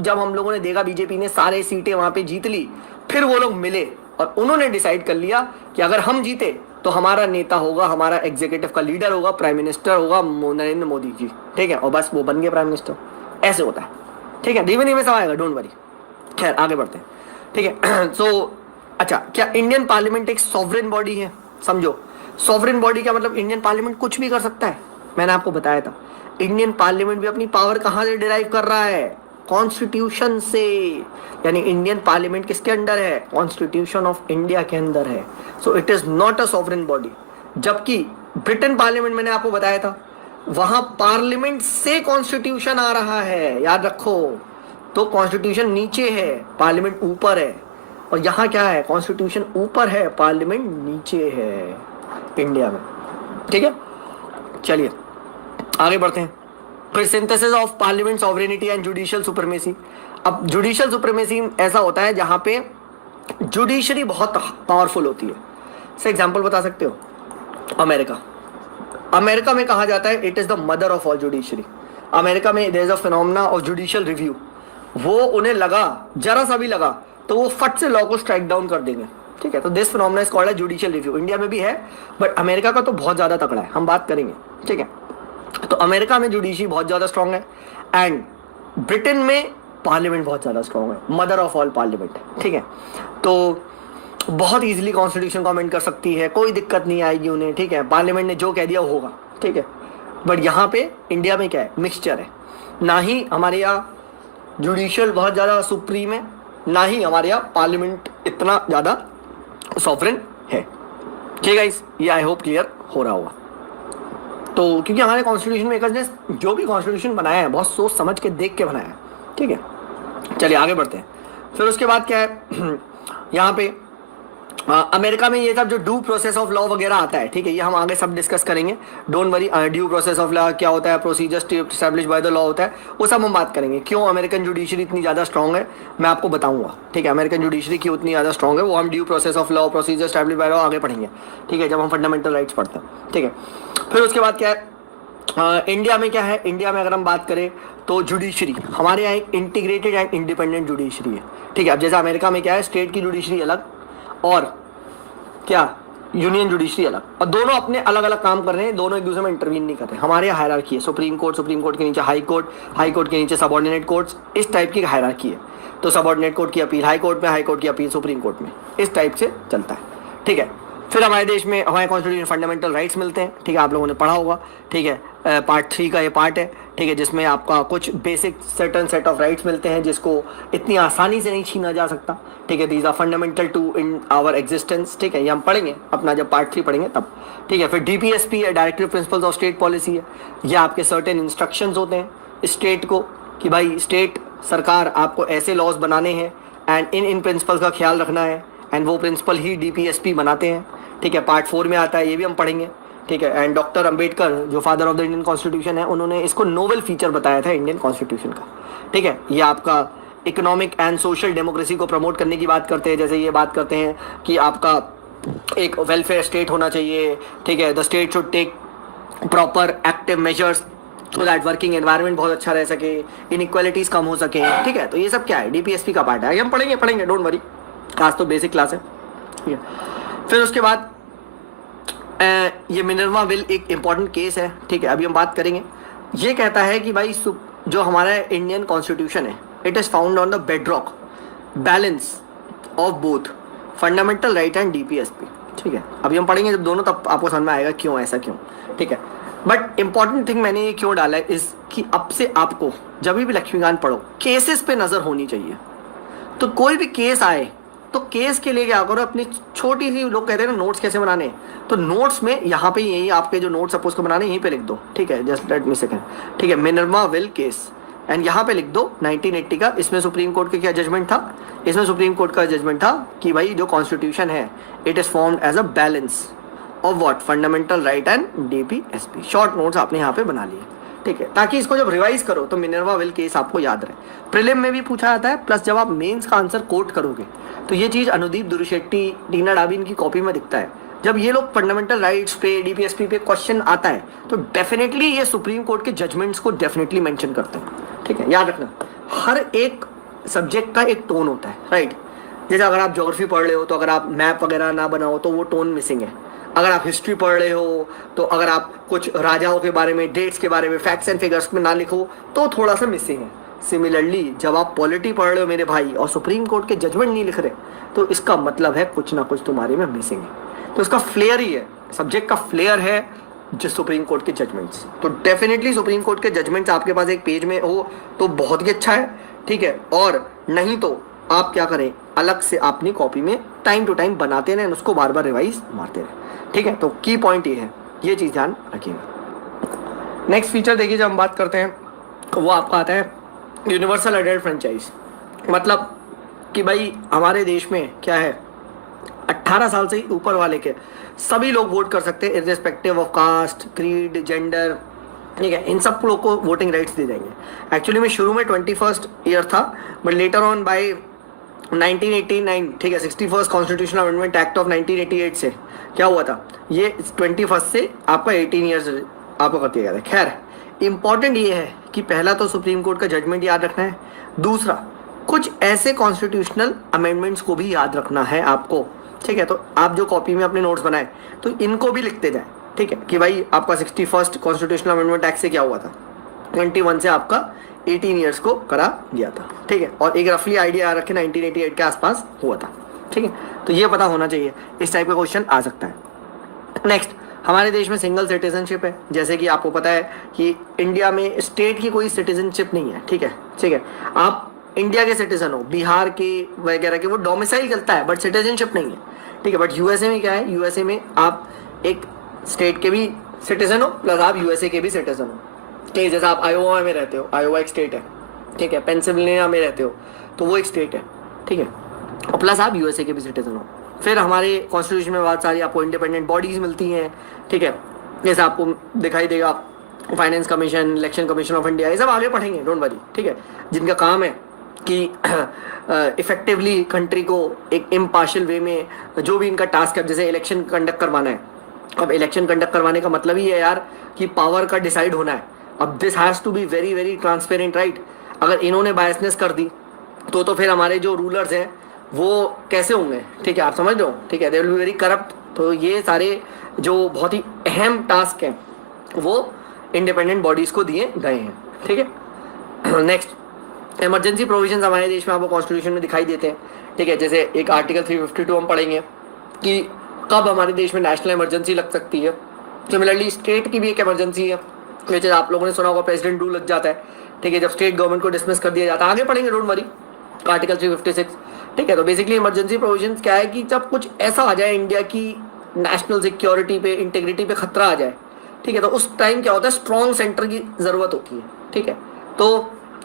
जब हम लोगों ने देखा बीजेपी ने सारे सीटें वहां पे जीत ली, फिर वो लोग मिले और उन्होंने डिसाइड कर लिया कि अगर हम जीते तो हमारा नेता होगा, हमारा एग्जीक्यूटिव का लीडर होगा, प्राइम मिनिस्टर होगा नरेंद्र मोदी जी, ठीक है। और बस वो बन गए प्राइम मिनिस्टर। ऐसे होता है, ठीक है, धीमे धीमे सब आएगा, डोंट वरी। खैर आगे बढ़ते हैं, ठीक है। सो अच्छा, क्या इंडियन पार्लियामेंट एक सॉवरेन बॉडी है? समझो, सॉवरेन बॉडी का मतलब इंडियन पार्लियामेंट कुछ भी कर सकता है। मैंने आपको बताया था, इंडियन पार्लियामेंट भी अपनी पावर कहां से डिराइव कर रहा है, कॉन्स्टिट्यूशन से। यानी इंडियन पार्लियामेंट किसके अंडर है, कॉन्स्टिट्यूशन ऑफ इंडिया के अंदर है। So it is not a sovereign body. जबकि ब्रिटेन पार्लियामेंट, मैंने आपको बताया था, वहां पार्लियामेंट से कॉन्स्टिट्यूशन आ रहा है, याद रखो। तो कॉन्स्टिट्यूशन नीचे है, पार्लियामेंट ऊपर है। और यहाँ क्या है, कॉन्स्टिट्यूशन ऊपर है, पार्लियामेंट नीचे है इंडिया में, ठीक है। चलिए आगे बढ़ते हैं। फिर synthesis of parliament sovereignty and judicial supremacy. अब जुडिशियल सुप्रीमेसी ऐसा होता है जहां पे जुडिशरी बहुत पावरफुल होती है। से एग्जांपल बता सकते हो, अमेरिका। अमेरिका में कहा जाता है it is the mother of all judiciary. America में there is a phenomena of judicial review. वो उन्हें लगा, जरा सा भी लगा तो वो फट से लॉ को स्ट्राइक डाउन कर देंगे, ठीक है। तो this phenomena is called judicial review. India में भी है, बट अमेरिका का तो बहुत ज्यादा तगड़ा है, हम बात करेंगे, ठीक है। तो अमेरिका में जुडिशरी बहुत ज्यादा स्ट्रांग है, एंड ब्रिटेन में पार्लियामेंट बहुत ज्यादा स्ट्रांग है, मदर ऑफ ऑल पार्लियामेंट, ठीक है। तो बहुत इजीली कॉन्स्टिट्यूशन को अमेंड कर सकती है, कोई दिक्कत नहीं आएगी उन्हें, ठीक है। पार्लियामेंट ने जो कह दिया वो होगा, ठीक है। बट यहाँ पे इंडिया में क्या है, मिक्सचर है। ना ही हमारे यहाँ जुडिशियल बहुत ज़्यादा सुप्रीम है, ना ही हमारे यहाँ पार्लियामेंट इतना ज़्यादा सॉवरेन है, ठीक है गाइस। ये आई होप क्लियर हो रहा होगा। तो क्योंकि हमारे कॉन्स्टिट्यूशन मेकर्स ने जो भी कॉन्स्टिट्यूशन बनाया है बहुत सोच समझ के देख के बनाया है, ठीक है। चलिए आगे बढ़ते हैं। फिर उसके बाद क्या है, यहाँ पे अमेरिका में ये सब जो ड्यू प्रोसेस ऑफ लॉ वगैरह आता है, ठीक है, ये हम आगे सब डिस्कस करेंगे, don't worry. Due process of law क्या होता है, procedure establish by the law होता है, वो सब हम बात करेंगे। क्यों अमेरिकन जुडिशरी इतनी ज़्यादा स्ट्रॉन्ग है मैं आपको बताऊंगा, ठीक है। अमेरिकन जुडिशरी क्यों उतनी ज़्यादा स्ट्रॉन्ग है वो हम due process of law, procedure establish by law आगे पढ़ेंगे, ठीक है, जब हम फंडामेंटल राइट्स पढ़ते हैं, ठीक है। फिर उसके बाद क्या है, इंडिया में क्या है, इंडिया में अगर हम बात करें तो जुडिशरी हमारे यहाँ एक इंटीग्रेटेड एंड इंडिपेंडेंट जुडिशरी है, ठीक है। अब जैसे अमेरिका में क्या है, स्टेट की जुडिशरी अलग और क्या यूनियन जुडिशरी अलग, और दोनों अपने अलग अलग काम कर रहे हैं, दोनों एक दूसरे में इंटरवीन नहीं कर रहे। हमारे यहाँ हायरार्की है, सुप्रीम कोर्ट के नीचे हाई कोर्ट के नीचे सबऑर्डिनेट कोर्ट्स, इस टाइप की हायरार्की है। तो सबऑर्डिनेट कोर्ट की अपील हाई कोर्ट में, हाई कोर्ट की अपील सुप्रीम कोर्ट में, इस टाइप से चलता है, ठीक है। फिर हमारे देश में हमारे कॉन्स्टिट्यूशन फंडामेंटल राइट्स मिलते हैं, ठीक है, आप लोगों ने पढ़ा होगा, ठीक है। पार्ट 3 का ये पार्ट है, ठीक है, जिसमें आपका कुछ basic certain set of rights मिलते हैं जिसको इतनी आसानी से नहीं छीना जा सकता। ठीक है, these are fundamental to in our existence. ठीक है, ये हम पढ़ेंगे अपना जब पार्ट 3 पढ़ेंगे तब। ठीक है, फिर DPSP है, directive principles of state policy है। ये आपके सर्टेन इंस्ट्रक्शंस होते हैं स्टेट को कि भाई स्टेट सरकार आपको ऐसे लॉज बनाने हैं एंड इन प्रिंसिपल्स का ख्याल रखना है, एंड वो प्रिंसिपल ही DPSP बनाते हैं। ठीक है, पार्ट 4 में आता है, ये भी हम पढ़ेंगे। ठीक है, एंड डॉक्टर अंबेडकर जो father of the Indian constitution है, उन्होंने इसको नोवेल फीचर बताया था इंडियन कॉन्स्टिट्यूशन का। ठीक है, ये आपका इकोनॉमिक एंड सोशल डेमोक्रेसी को प्रमोट करने की बात करते हैं। जैसे ये बात करते हैं कि आपका एक वेलफेयर स्टेट होना चाहिए। ठीक है, the state should take proper active measures so that working environment बहुत अच्छा रह सके, इनइक्वालिटीज कम हो सके। ठीक है, तो ये सब क्या है, DPSP का पार्ट है, ये हम पढ़ेंगे डोंट वरी, आज तो बेसिक क्लास है। ठीक है, फिर उसके बाद ये मिनर्वा विल एक इम्पॉर्टेंट केस है। ठीक है, अभी हम बात करेंगे। ये कहता है कि भाई जो हमारा इंडियन कॉन्स्टिट्यूशन है, it is found on the bedrock balance of both fundamental right and DPSP। ठीक है, अभी हम पढ़ेंगे जब दोनों, तब आपको समझ में आएगा क्यों ऐसा क्यों। ठीक है, बट इंपॉर्टेंट थिंग मैंने ये क्यों डाला है इस कि अब से आपको जब भी लक्ष्मीकांत पढ़ो केसेस पे नज़र होनी चाहिए। तो कोई भी केस आए तो केस के लिए क्या करो, अपनी छोटी सी, लोग कहते हैं ना नोट्स कैसे बनाने, तो नोट्स में यहाँ पे यही आपके जो नोट्स सपोज को बनाने यहीं पे लिख दो। ठीक है, जस्ट लेट मी सेकंड। ठीक है, मिनर्वा विल केस, एंड यहाँ पे लिख दो 1980 का। इसमें सुप्रीम कोर्ट का क्या जजमेंट था, इसमें सुप्रीम कोर्ट का जजमेंट था कि भाई जो कॉन्स्टिट्यूशन है it is formed as a balance of what fundamental right and DPSP। Short notes आपने यहाँ पे बना लिए। ठीक है, ताकि इसको जब रिवाइज करो तो मिनर्वा विल केस आपको याद रहे। प्रीलिम में भी पूछा जाता है, प्लस जब आप मेंस का आंसर कोट करोगे तो ये चीज़ अनुदीप दुरुशेट्टी, टीना डाबिन की कॉपी में दिखता है। जब ये लोग फंडामेंटल राइट्स पे, DPSP पे क्वेश्चन आता है तो डेफिनेटली ये सुप्रीम कोर्ट के जजमेंट्स को डेफिनेटली मेंशन करते हैं। ठीक है, याद रखना, हर एक सब्जेक्ट का एक टोन होता है, राइट। जैसे अगर आप ज्योग्राफी पढ़ रहे हो तो अगर आप मैप वगैरह ना बनाओ तो वो टोन मिसिंग है। अगर आप हिस्ट्री पढ़ रहे हो तो अगर आप कुछ राजाओं के बारे में, डेट्स के बारे में, फैक्ट्स एंड फिगर्स में ना लिखो तो थोड़ा सा मिसिंग है। सिमिलरली जब आप पॉलिटी पढ़ रहे हो मेरे भाई और सुप्रीम कोर्ट के जजमेंट नहीं लिख रहे तो इसका मतलब है कुछ ना कुछ तुम्हारे में मिसिंग है। तो इसका फ्लेयर ही है, सब्जेक्ट का फ्लेयर है जो सुप्रीम कोर्ट के जजमेंट्स। तो डेफिनेटली सुप्रीम कोर्ट के जजमेंट्स आपके पास एक पेज में हो तो बहुत ही अच्छा है। ठीक है, और नहीं तो आप क्या करें, अलग से अपनी कॉपी में टाइम टू टाइम बनाते रहें, उसको बार बार रिवाइज मारते रहें। ठीक है, तो की पॉइंट ये है, ये चीज़ ध्यान रखिएगा। नेक्स्ट फीचर देखिए जब हम बात करते हैं वो आपका आता है यूनिवर्सल एडल्ट फ्रेंचाइज। मतलब कि भाई हमारे देश में क्या है, 18 साल से ही ऊपर वाले के सभी लोग वोट कर सकते हैं irrespective of caste, creed, gender. ठीक है, इन सब लोग को वोटिंग राइट्स दे देंगे। एक्चुअली में शुरू में 21st ईयर था, बट लेटर ऑन बाय 1989, ठीक है, 61st constitutional amendment act of 1988 से क्या हुआ था, ये 21st से आपका 18 ईयर्स आपको कर दिया गया था। खैर, इंपॉर्टेंट ये है कि पहला तो सुप्रीम कोर्ट का जजमेंट याद रखना है, दूसरा कुछ ऐसे कॉन्स्टिट्यूशनल अमेंडमेंट्स को भी याद रखना है आपको। ठीक है, तो आप जो कॉपी में अपने नोट्स बनाए तो इनको भी लिखते जाए। ठीक है, कि भाई आपका 61st कॉन्स्टिट्यूशनल अमेंडमेंट एक्ट से क्या हुआ था, 21 से आपका 18 ईयर्स को करा दिया था। ठीक है, और एक रफली आइडिया रखे 1988 के आसपास हुआ था। ठीक है, तो ये पता होना चाहिए, इस टाइप का क्वेश्चन आ सकता है। नेक्स्ट, हमारे देश में सिंगल सिटीजनशिप है। जैसे कि आपको पता है कि इंडिया में स्टेट की कोई सिटीजनशिप नहीं है। ठीक है, ठीक है, आप इंडिया के सिटीजन हो, बिहार के वगैरह के, वो डोमिसाइल चलता है बट सिटीजनशिप नहीं है। ठीक है, बट USA में क्या है, USA में आप एक स्टेट के भी सिटीजन हो प्लस आप USA के भी सिटीजन हो। ठीक है, जैसे आप आयोवा में रहते हो, आयोवा एक स्टेट है। ठीक है, पेंसिल्वेनिया में रहते हो तो वो एक स्टेट है। ठीक है, और प्लस आप USA के भी सिटीजन हो। फिर हमारे कॉन्स्टिट्यूशन में बहुत सारी आपको इंडिपेंडेंट बॉडीज मिलती हैं। ठीक है, जैसे आपको दिखाई देगा finance commission, election commission of India, ये सब आगे पढ़ेंगे, डोंट वरी। ठीक है, जिनका काम है कि इफेक्टिवली कंट्री को एक इम्पार्शियल वे में जो भी इनका टास्क है, जैसे इलेक्शन कंडक्ट करवाना है। अब इलेक्शन कंडक्ट करवाने का मतलब ही है यार कि पावर का डिसाइड होना है। अब this has to be very very transparent, right. अगर इन्होंने बायसनेस कर दी तो फिर हमारे जो रूलर्स हैं वो कैसे होंगे। ठीक है, आप समझ लो। ठीक है, they will be very corrupt. तो ये सारे जो बहुत ही अहम टास्क हैं वो इंडिपेंडेंट बॉडीज़ को दिए गए हैं। ठीक है, नेक्स्ट, इमरजेंसी प्रोविजंस हमारे देश में आपको कॉन्स्टिट्यूशन में दिखाई देते हैं। ठीक है, जैसे एक आर्टिकल 352 हम पढ़ेंगे कि कब हमारे देश में नेशनल इमरजेंसी लग सकती है। सिमिलरली स्टेट की भी एक इमरजेंसी है, ये चीज़ आप लोगों ने सुना होगा, प्रेसिडेंट रूल लग जाता है, ठीक है, जब स्टेट गवर्नमेंट को डिसमिस कर दिया जाता है। आगे पढ़ेंगे, डोंट वरी, आर्टिकल 356, ठीक है। तो बेसिकली इमरजेंसी प्रोविजंस क्या है कि जब कुछ ऐसा आ जाए इंडिया की नेशनल सिक्योरिटी पे, इंटीग्रिटी पे खतरा आ जाए, ठीक है, तो उस टाइम क्या होता है, स्ट्रॉन्ग सेंटर की जरूरत होती है, ठीक है। तो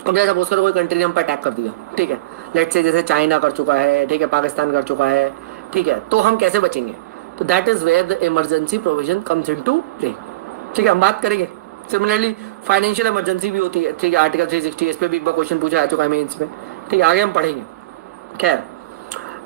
अब जैसे सपोज करो कोई कंट्री ने हम पर अटैक कर दिया, ठीक है, लेट्स से जैसे चाइना कर चुका है, ठीक है, पाकिस्तान कर चुका है, ठीक है, तो हम कैसे बचेंगे? तो that is where the emergency provision comes into play, ठीक है, हम बात करेंगे। सिमिलरली फाइनेंशियल इमरजेंसी भी होती है, ठीक है, आर्टिकल 360, इस पर भी एक बार क्वेश्चन पूछा आ चुका है मेंस में, ठीक है, आगे हम पढ़ेंगे। खैर,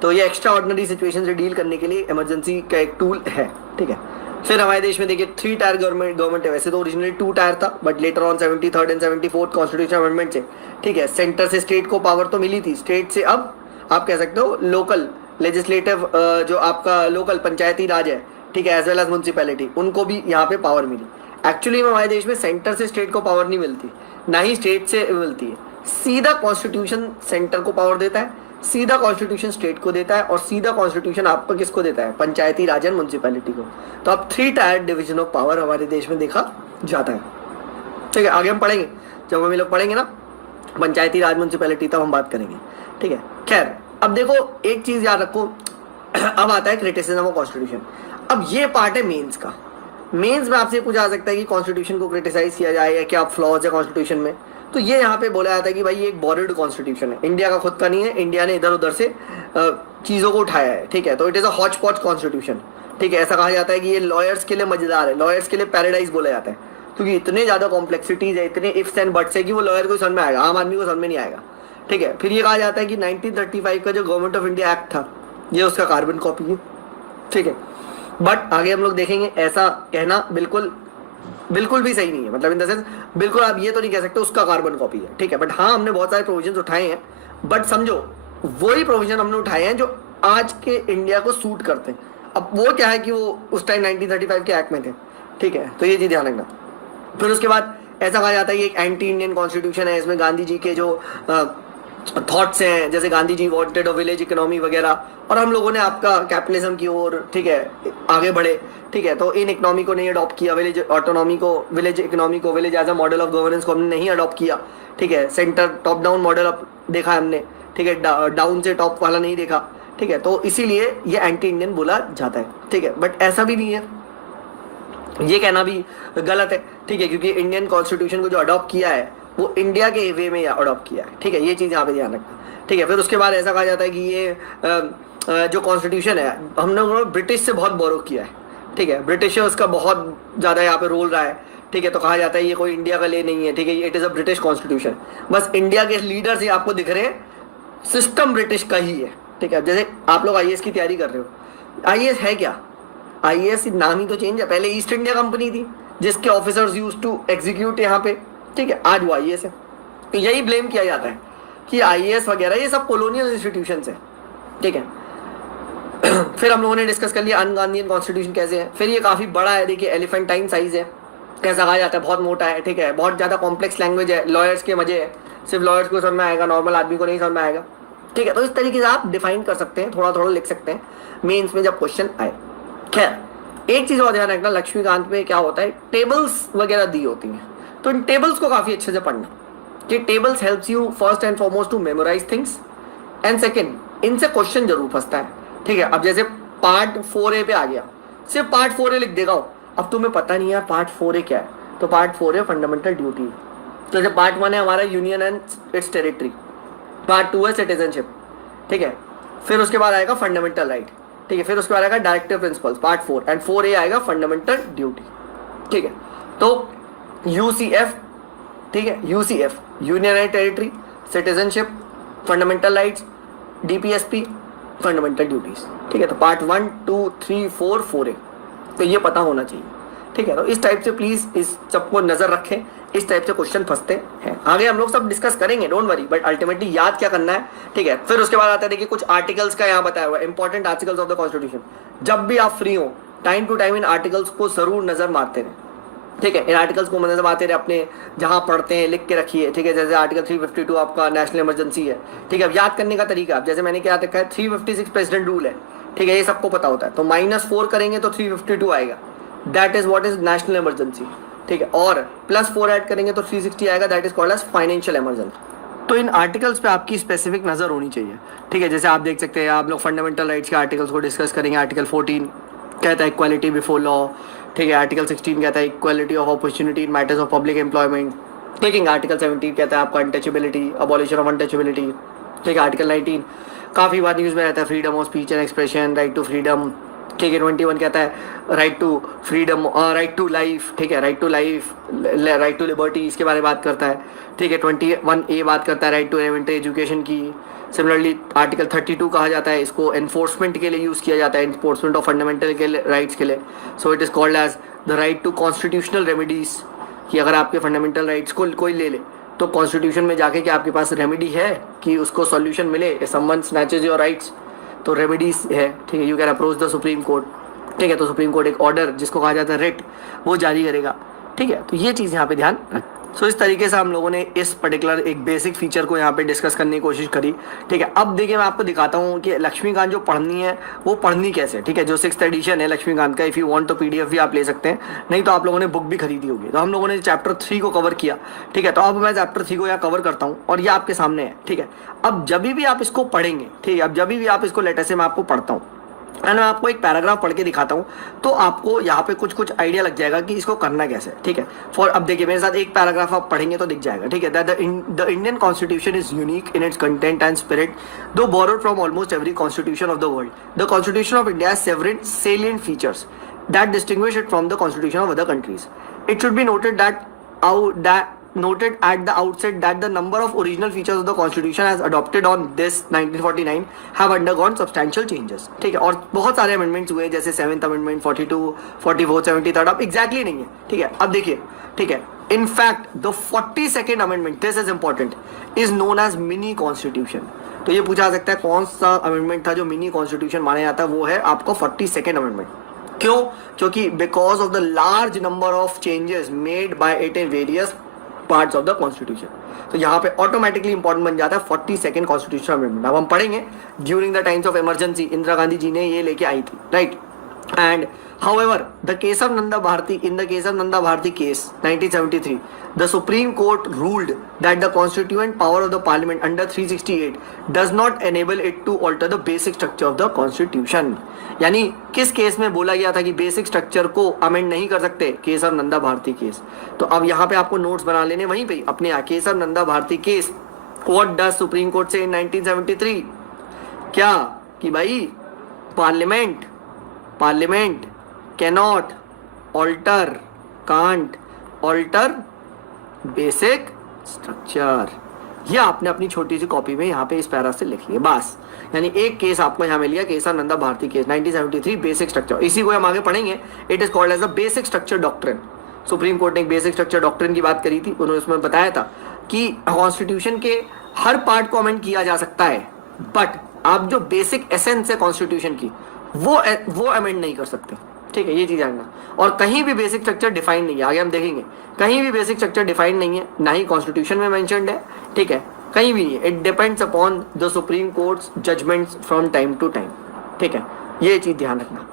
तो ये एक्स्ट्रा ऑर्डिनरी सिचुएशन से डील करने के लिए इमरजेंसी का एक टूल है, ठीक है। फिर हमारे देश में देखिए 3 टायर गवर्नमेंट है, वैसे तो ओरिजिनली 2 टायर था, but later on 73rd and 74th constitution amendment से, ठीक है, सेंटर से स्टेट को पावर तो मिली थी, स्टेट से अब आप कह सकते हो लोकल लेजिस्लेटिव, जो आपका लोकल पंचायती राज है, ठीक है, एज वेल एज म्यूनसिपैलिटी, उनको भी यहाँ पे पावर मिली। एक्चुअली में हमारे देश में सेंटर से स्टेट को पावर नहीं मिलती, ना ही स्टेट से मिलती है, सीधा कॉन्स्टिट्यूशन सेंटर को पावर देता है, सीधा कॉन्स्टिट्यूशन स्टेट को देता है, और सीधा कॉन्स्टिट्यूशन आपको किसको देता है, पंचायती राज एंड म्यूनसिपैलिटी को। तो अब 3 टायर डिवीजन ऑफ पावर हमारे देश में देखा जाता है, ठीक है। आगे हम पढ़ेंगे, जब हम ये लोग पढ़ेंगे ना पंचायती राज म्यूनसिपैलिटी, तब हम बात करेंगे, ठीक है। खैर, अब देखो एक चीज याद रखो, अब आता है क्रिटिसिज्म ऑफ कॉन्स्टिट्यूशन। अब ये पार्ट है मेंस का। मेंस में आपसे पूछा जा सकता है कि कॉन्स्टिट्यूशन को क्रिटिसाइज किया जाए या क्या फ्लॉज है कॉन्स्टिट्यूशन में। तो ये यहाँ पे बोला जाता है कि भाई ये एक बॉर्डर्ड कॉन्स्टिट्यूशन है, इंडिया का खुद का नहीं है, इंडिया ने इधर उधर से चीज़ों को उठाया है, ठीक है। तो इट इज़ अ हॉच पॉच कॉन्स्टिट्यूशन, ठीक है। ऐसा कहा जाता है कि ये लॉयर्स के लिए मजेदार है, लॉयर्स के लिए पैराडाइज बोला जाता है, क्योंकि इतने ज़्यादा कॉम्प्लेक्सिटीज है, इतने इफ्स एंड बट्स है कि वो लॉयर को समझ में आएगा, आम आदमी को समझ में नहीं आएगा, ठीक है। फिर ये कहा जाता है कि 1935 का जो गवर्नमेंट ऑफ इंडिया एक्ट था, ये उसका कार्बन कॉपी है, ठीक है। बट आगे हम लोग देखेंगे ऐसा कहना बिल्कुल भी सही नहीं है, मतलब इन द सेंस बिल्कुल आप ये तो नहीं कह सकते उसका कार्बन कॉपी है, ठीक है। बट हाँ, हमने बहुत सारे प्रोविजंस उठाए हैं, बट समझो वही प्रोविजन हमने उठाए हैं जो आज के इंडिया को सूट करते हैं। अब वो क्या है कि वो उस टाइम 1935 के एक्ट में थे, ठीक है, तो ये चीज़ ध्यान रखना। फिर उसके बाद ऐसा कहा जाता है कि एक एंटी इंडियन कॉन्स्टिट्यूशन है, इसमें गांधी जी के जो थॉट्स हैं, जैसे गांधी जी वांटेड और विलेज इकोनॉमी वगैरह, और हम लोगों ने आपका कैपिटलिज्म की ओर, ठीक है, आगे बढ़े, ठीक है। तो इन इकोनॉमी को नहीं अडॉप्ट किया, विलेज ऑटोनॉमी को, विलेज इकोनॉमी को, village as a model of governance को हमने नहीं अडॉप्ट किया, ठीक है। सेंटर टॉप डाउन मॉडल देखा है हमने, ठीक है, डाउन से टॉप वाला नहीं देखा, ठीक है। तो इसीलिए ये एंटी इंडियन बोला जाता है, ठीक है। बट ऐसा भी नहीं है, ये कहना भी गलत है, ठीक है, क्योंकि इंडियन कॉन्स्टिट्यूशन को जो अडॉप्ट किया है वो इंडिया के वे में अडॉप्ट किया है, ठीक है। ये चीज़ यहाँ पे ध्यान रखना, ठीक है। फिर उसके बाद ऐसा कहा जाता है कि ये जो कॉन्स्टिट्यूशन है हमने ब्रिटिश से बहुत बोरो किया है, ठीक है, ब्रिटिशर्स का बहुत ज़्यादा यहाँ पे रोल रहा है, ठीक है। तो कहा जाता है ये कोई इंडिया का ले नहीं है, ठीक है, it is a British constitution. बस इंडिया के लीडर्स ही आपको दिख रहे हैं, सिस्टम ब्रिटिश का ही है, ठीक है। जैसे आप लोग IAS की तैयारी कर रहे हो, IAS है क्या? IAS नाम ही तो चेंज है, पहले ईस्ट इंडिया कंपनी थी जिसके ऑफिसर्स यूज्ड टू एग्जीक्यूट यहाँ पे, ठीक है, आज वो IAS है। तो यही ब्लेम किया जाता है कि IAS वगैरह ये सब कॉलोनियल इंस्टीट्यूशंस है, ठीक है। फिर हम लोगों ने डिस्कस कर लिया अनगांधीयन कॉन्स्टिट्यूशन कैसे है। फिर ये काफ़ी बड़ा है, देखिए एलिफेंटाइन साइज है, कैसा कहा जाता है, बहुत मोटा है, ठीक है, बहुत ज़्यादा कॉम्प्लेक्स लैंग्वेज है, लॉयर्स के मजे है, सिर्फ लॉयर्स को समझ में आएगा, नॉर्मल आदमी को नहीं समझ में आएगा, ठीक है। तो इस तरीके से आप डिफाइन कर सकते हैं, थोड़ा थोड़ा लिख सकते हैं मेंस में जब क्वेश्चन आए। खैर, एक चीज़ और ध्यान रखना, लक्ष्मीकांत में क्या होता है, टेबल्स वगैरह दी होती हैं, तो इन टेबल्स को काफ़ी अच्छे से पढ़ना, कि tables helps you first and foremost to memorize things, and second इनसे क्वेश्चन जरूर फंसता है, ठीक है। अब जैसे पार्ट 4A पे आ गया, सिर्फ पार्ट 4A लिख देगा, अब तुम्हें पता नहीं यार पार्ट 4A क्या है, तो पार्ट 4A फंडामेंटल ड्यूटी। तो जैसे पार्ट 1 है हमारा union and it's territory, part 2 है सिटीजनशिप, ठीक है। फिर उसके बाद आएगा फंडामेंटल राइट, ठीक है। फिर उसके बाद आएगा directive principles part 4, and 4A आएगा फंडामेंटल ड्यूटी, ठीक है। तो UCF, ठीक है, UCF union and territory, citizenship, fundamental rights, DPSP, fundamental duties, ठीक है। तो पार्ट 1, 2, 3, 4, 4A, तो ये पता होना चाहिए, ठीक है। तो इस टाइप से प्लीज इस सबको नजर रखें, इस टाइप से क्वेश्चन फंसते हैं। आगे हम लोग सब डिस्कस करेंगे, डोंट वरी, बट अल्टीमेटली याद क्या करना है, ठीक है। फिर उसके बाद आता है देखिए कुछ आर्टिकल्स का यहाँ बताया हुआ है, important articles of the constitution. जब भी आप फ्री हो, टाइम टू टाइम इन आर्टिकल्स को जरूर नजर मारते रहे, ठीक है। इन आर्टिकल्स को नजर आते रहे, अपने जहाँ पढ़ते हैं लिख के रखिए, ठीक है। जैसे आर्टिकल 352 आपका नेशनल इमरजेंसी है, ठीक है। अब याद करने का तरीका, जैसे मैंने क्या देखा है, 356 प्रेसिडेंट रूल है, ठीक है, ये सबको पता होता है। तो -4 करेंगे तो 352 आएगा, that is what is national emergency, ठीक है, और +4 ऐड करेंगे तो 360 आएगा, that is called as financial emergency. तो इन आर्टिकल्स पे आपकी स्पेसिफिक नज़र होनी चाहिए, ठीक है। जैसे आप देख सकते हैं, आप लोग फंडामेंटल राइट्स के आर्टिकल्स को डिस्कस करेंगे। आर्टिकल 14 कहता है इक्वालिटी बिफोर लॉ, ठीक है। आर्टिकल 16 कहता है equality of opportunity in matters of public employment, ठीक है। आर्टिकल 17 कहता है आपका अनटचेबिलिटी, अबॉलिशन ऑफ अनटचेबिलिटी, ठीक है। आर्टिकल 19 काफ़ी बार न्यूज़ में रहता है, freedom of speech and expression, right to freedom, ठीक है। 21 कहता है right to freedom, right to life, ठीक है, right to life, right to liberty, इसके बारे में बात करता है, ठीक है। 21A बात करता है राइट टू एलिमेंट्री एजुकेशन की। सिमिलरली आर्टिकल 32 कहा जाता है, इसको एनफोर्समेंट के लिए यूज़ किया जाता है, एनफोर्समेंट ऑफ फंडामेंटल के राइट्स के लिए। So it is called as the right to constitutional remedies, कि अगर आपके फंडामेंटल राइट्स को कोई ले ले तो कॉन्स्टिट्यूशन में जाके कि आपके पास रेमेडी है कि उसको सॉल्यूशन मिले, समवन स्नैचेज योर राइट्स, तो रेमेडीज है, ठीक है। You can approach the supreme court, ठीक है। तो सुप्रीम कोर्ट एक ऑर्डर जिसको कहा जाता है रिट, वो जारी करेगा, ठीक है। तो ये चीज़ यहाँ पे ध्यान रखें। सो इस तरीके से हम लोगों ने इस पर्टिकुलर एक बेसिक फीचर को यहाँ पे डिस्कस करने की कोशिश करी, ठीक है। अब देखिए, मैं आपको दिखाता हूँ कि लक्ष्मीकांत जो पढ़नी है वो पढ़नी कैसे, ठीक है। जो 6th एडिशन है लक्ष्मीकांत का, इफ़ यू वांट तो PDF भी आप ले सकते हैं, नहीं तो आप लोगों ने बुक भी खरीदी होगी। तो हम लोगों ने चैप्टर 3 को कवर किया, ठीक है। तो अब मैं चैप्टर 3 को यहाँ कवर करता हूँ और ये आपके सामने है, ठीक है। अब जब भी आप इसको पढ़ेंगे, ठीक है, अब जब भी आप इसको लेटर से मैं आपको पढ़ता हूँ एंड मैं आपको एक पैराग्राफ पढ़ के दिखाता हूँ, तो आपको यहाँ पे कुछ कुछ आइडिया लग जाएगा कि इसको करना कैसे है, ठीक है। फॉर अब देखिए, मेरे साथ एक पैराग्राफ आप पढ़ेंगे तो दिख जाएगा, ठीक है। The Indian constitution is unique in its content and spirit, though borrowed from almost every constitution of the world. The constitution of India has several salient features that distinguish it from the constitution of other countries. It should be noted at the outset that the number of original features of the constitution as adopted on this 1949 have undergone substantial changes, ठीक है। और बहुत सारे अमेंडमेंट्स हुए, जैसे 7th अमेंडमेंट, 42, 44, 73, अब एग्जैक्टली नहीं है, ठीक है। अब देखिए, ठीक है, in fact the 42nd amendment, this is important, is known as mini constitution. तो ये पूछा जा सकता है कौन सा अमेंडमेंट था जो मिनी कॉन्स्टिट्यूशन माना जाता है, वो है आपका 42nd अमेंडमेंट। क्यों? क्योंकि because of the large number of changes made by it in various parts of the constitution. तो यहाँ पे ऑटोमेटिकली इंपॉर्टेंट बन जाता है 42nd कॉन्स्टिट्यूशन अमेंडमेंट। अब हम पढ़ेंगे during the times of emergency Indira Gandhi ji ने ये लेके आई थी, right. And however, in the case of Nanda Bharti case 1973, the Supreme Court ruled that the constituent power of the Parliament under 368 does not enable it to alter the basic structure of the Constitution. यानी किस केस में बोला गया था कि बेसिक स्ट्रक्चर को अमेंड नहीं कर सकते? Case of Nanda Bharati case. तो अब यहाँ पे आपको नोट्स बना लेने वहीं पे अपने case of Nanda Bharati case. What does Supreme Court say in 1973? क्या कि भाई parliament cannot alter, can't alter basic structure. ये आपने अपनी छोटी सी कॉपी में यहाँ पे इस पैरा से लिख लिया बस। यानी एक केस आपको यहाँ मिल गया, case of Nanda Bharati case 1973, basic structure. इसी को हम आगे पढ़ेंगे। It is called as a basic structure doctrine. Supreme court ने एक बेसिक स्ट्रक्चर डॉक्ट्रिन की बात करी थी। उन्होंने उसमें बताया था कि कॉन्स्टिट्यूशन के हर पार्ट को अमेंड किया जा सकता है, बट आप जो बेसिक एसेंस है कॉन्स्टिट्यूशन की वो अमेंड नहीं कर सकते, ठीक है। ये चीज़ जानना। और कहीं भी बेसिक स्ट्रक्चर डिफाइन नहीं है, आगे हम देखेंगे। कहीं भी बेसिक स्ट्रक्चर डिफाइन नहीं है, ना ही कॉन्स्टिट्यूशन में मेंशन्ड है, ठीक है, कहीं भी नहीं है। It depends upon the supreme court's judgments from time to time, ठीक है। ये चीज़ ध्यान रखना,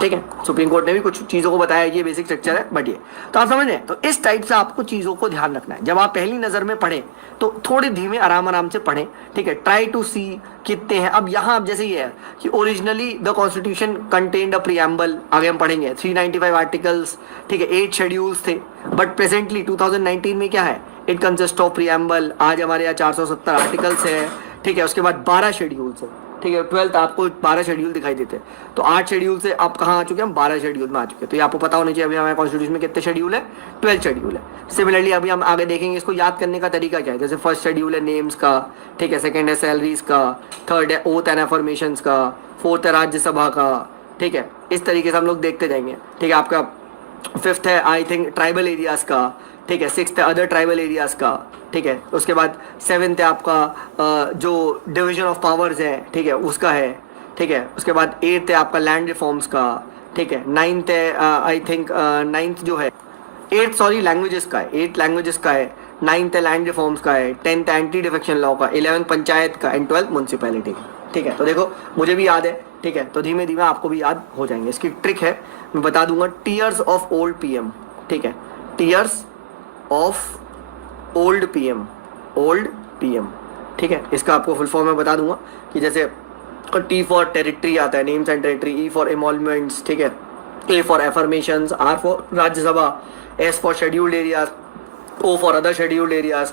ठीक है। सुप्रीम कोर्ट ने भी कुछ चीज़ों को बताया ये बेसिक स्ट्रक्चर है, बट ये तो आप समझ रहे हैं। तो इस टाइप से आपको चीज़ों को ध्यान रखना है। जब आप पहली नज़र में पढ़ें तो थोड़े धीमे आराम से पढ़ें, ठीक है। ट्राई टू सी कितने हैं। अब यहाँ अब जैसे ये है कि originally the constitution contained a preamble, आगे हम पढ़ेंगे 395 आर्टिकल्स, ठीक है, 8 शेड्यूल्स थे। बट प्रेजेंटली 2019 में क्या है? It consist of preamble. आज हमारे यहाँ 470 आर्टिकल्स है, ठीक है। उसके बाद 12 शेड्यूल्स है, ठीक है। 12th आपको 12 शेड्यूल दिखाई देते हैं। तो 8 शेड्यूल से आप कहाँ आ चुके हैं? हम 12 शेड्यूल में आ चुके हैं। तो ये आपको पता होना चाहिए अभी हमारे कॉन्स्टिट्यूशन में कितने शेड्यूल है? 12 शेड्यूल है। सिमिलरली अभी हम आगे देखेंगे इसको याद करने का तरीका क्या है। जैसे फर्स्ट शेड्यूल है नेम्स का, ठीक है। सेकंड है सैलरीज का, थर्ड है ओथ एंड अफर्मेशंस का, फोर्थ है राज्यसभा का, ठीक है। इस तरीके से हम लोग देखते जाएंगे, ठीक है। आपका 5th है आई थिंक ट्राइबल एरियाज का, ठीक है। 6th है अदर ट्राइबल एरियाज का, ठीक है। उसके बाद 7th है आपका जो डिवीजन ऑफ पावर्स है, ठीक है, उसका है, ठीक है। उसके बाद 8th है आपका लैंड रिफॉर्म्स का, ठीक है। 9th है आई थिंक 9th जो है 8th सॉरी लैंग्वेजेस का है, 8 लैंग्वेजेस का है। 9th है लैंड रिफॉर्म्स का है। 10th एंटी डिफेक्शन लॉ का, 11th पंचायत का एंड 12th म्यूनसिपैलिटी, ठीक है। तो देखो मुझे भी याद है, ठीक है। तो धीमे धीमे आपको भी याद हो जाएंगे। इसकी ट्रिक है मैं बता दूंगा। टीयर्स ऑफ ओल्ड पीएम, ठीक है, टीयर्स ऑफ ओल्ड पीएम, ठीक है। इसका आपको फुल फॉर्म मैं बता दूंगा कि जैसे टी फॉर टेरिटरी आता है, names and territory, E for emoluments, ठीक है, A for affirmations, R for Rajya Sabha, S for scheduled areas, O for other scheduled areas,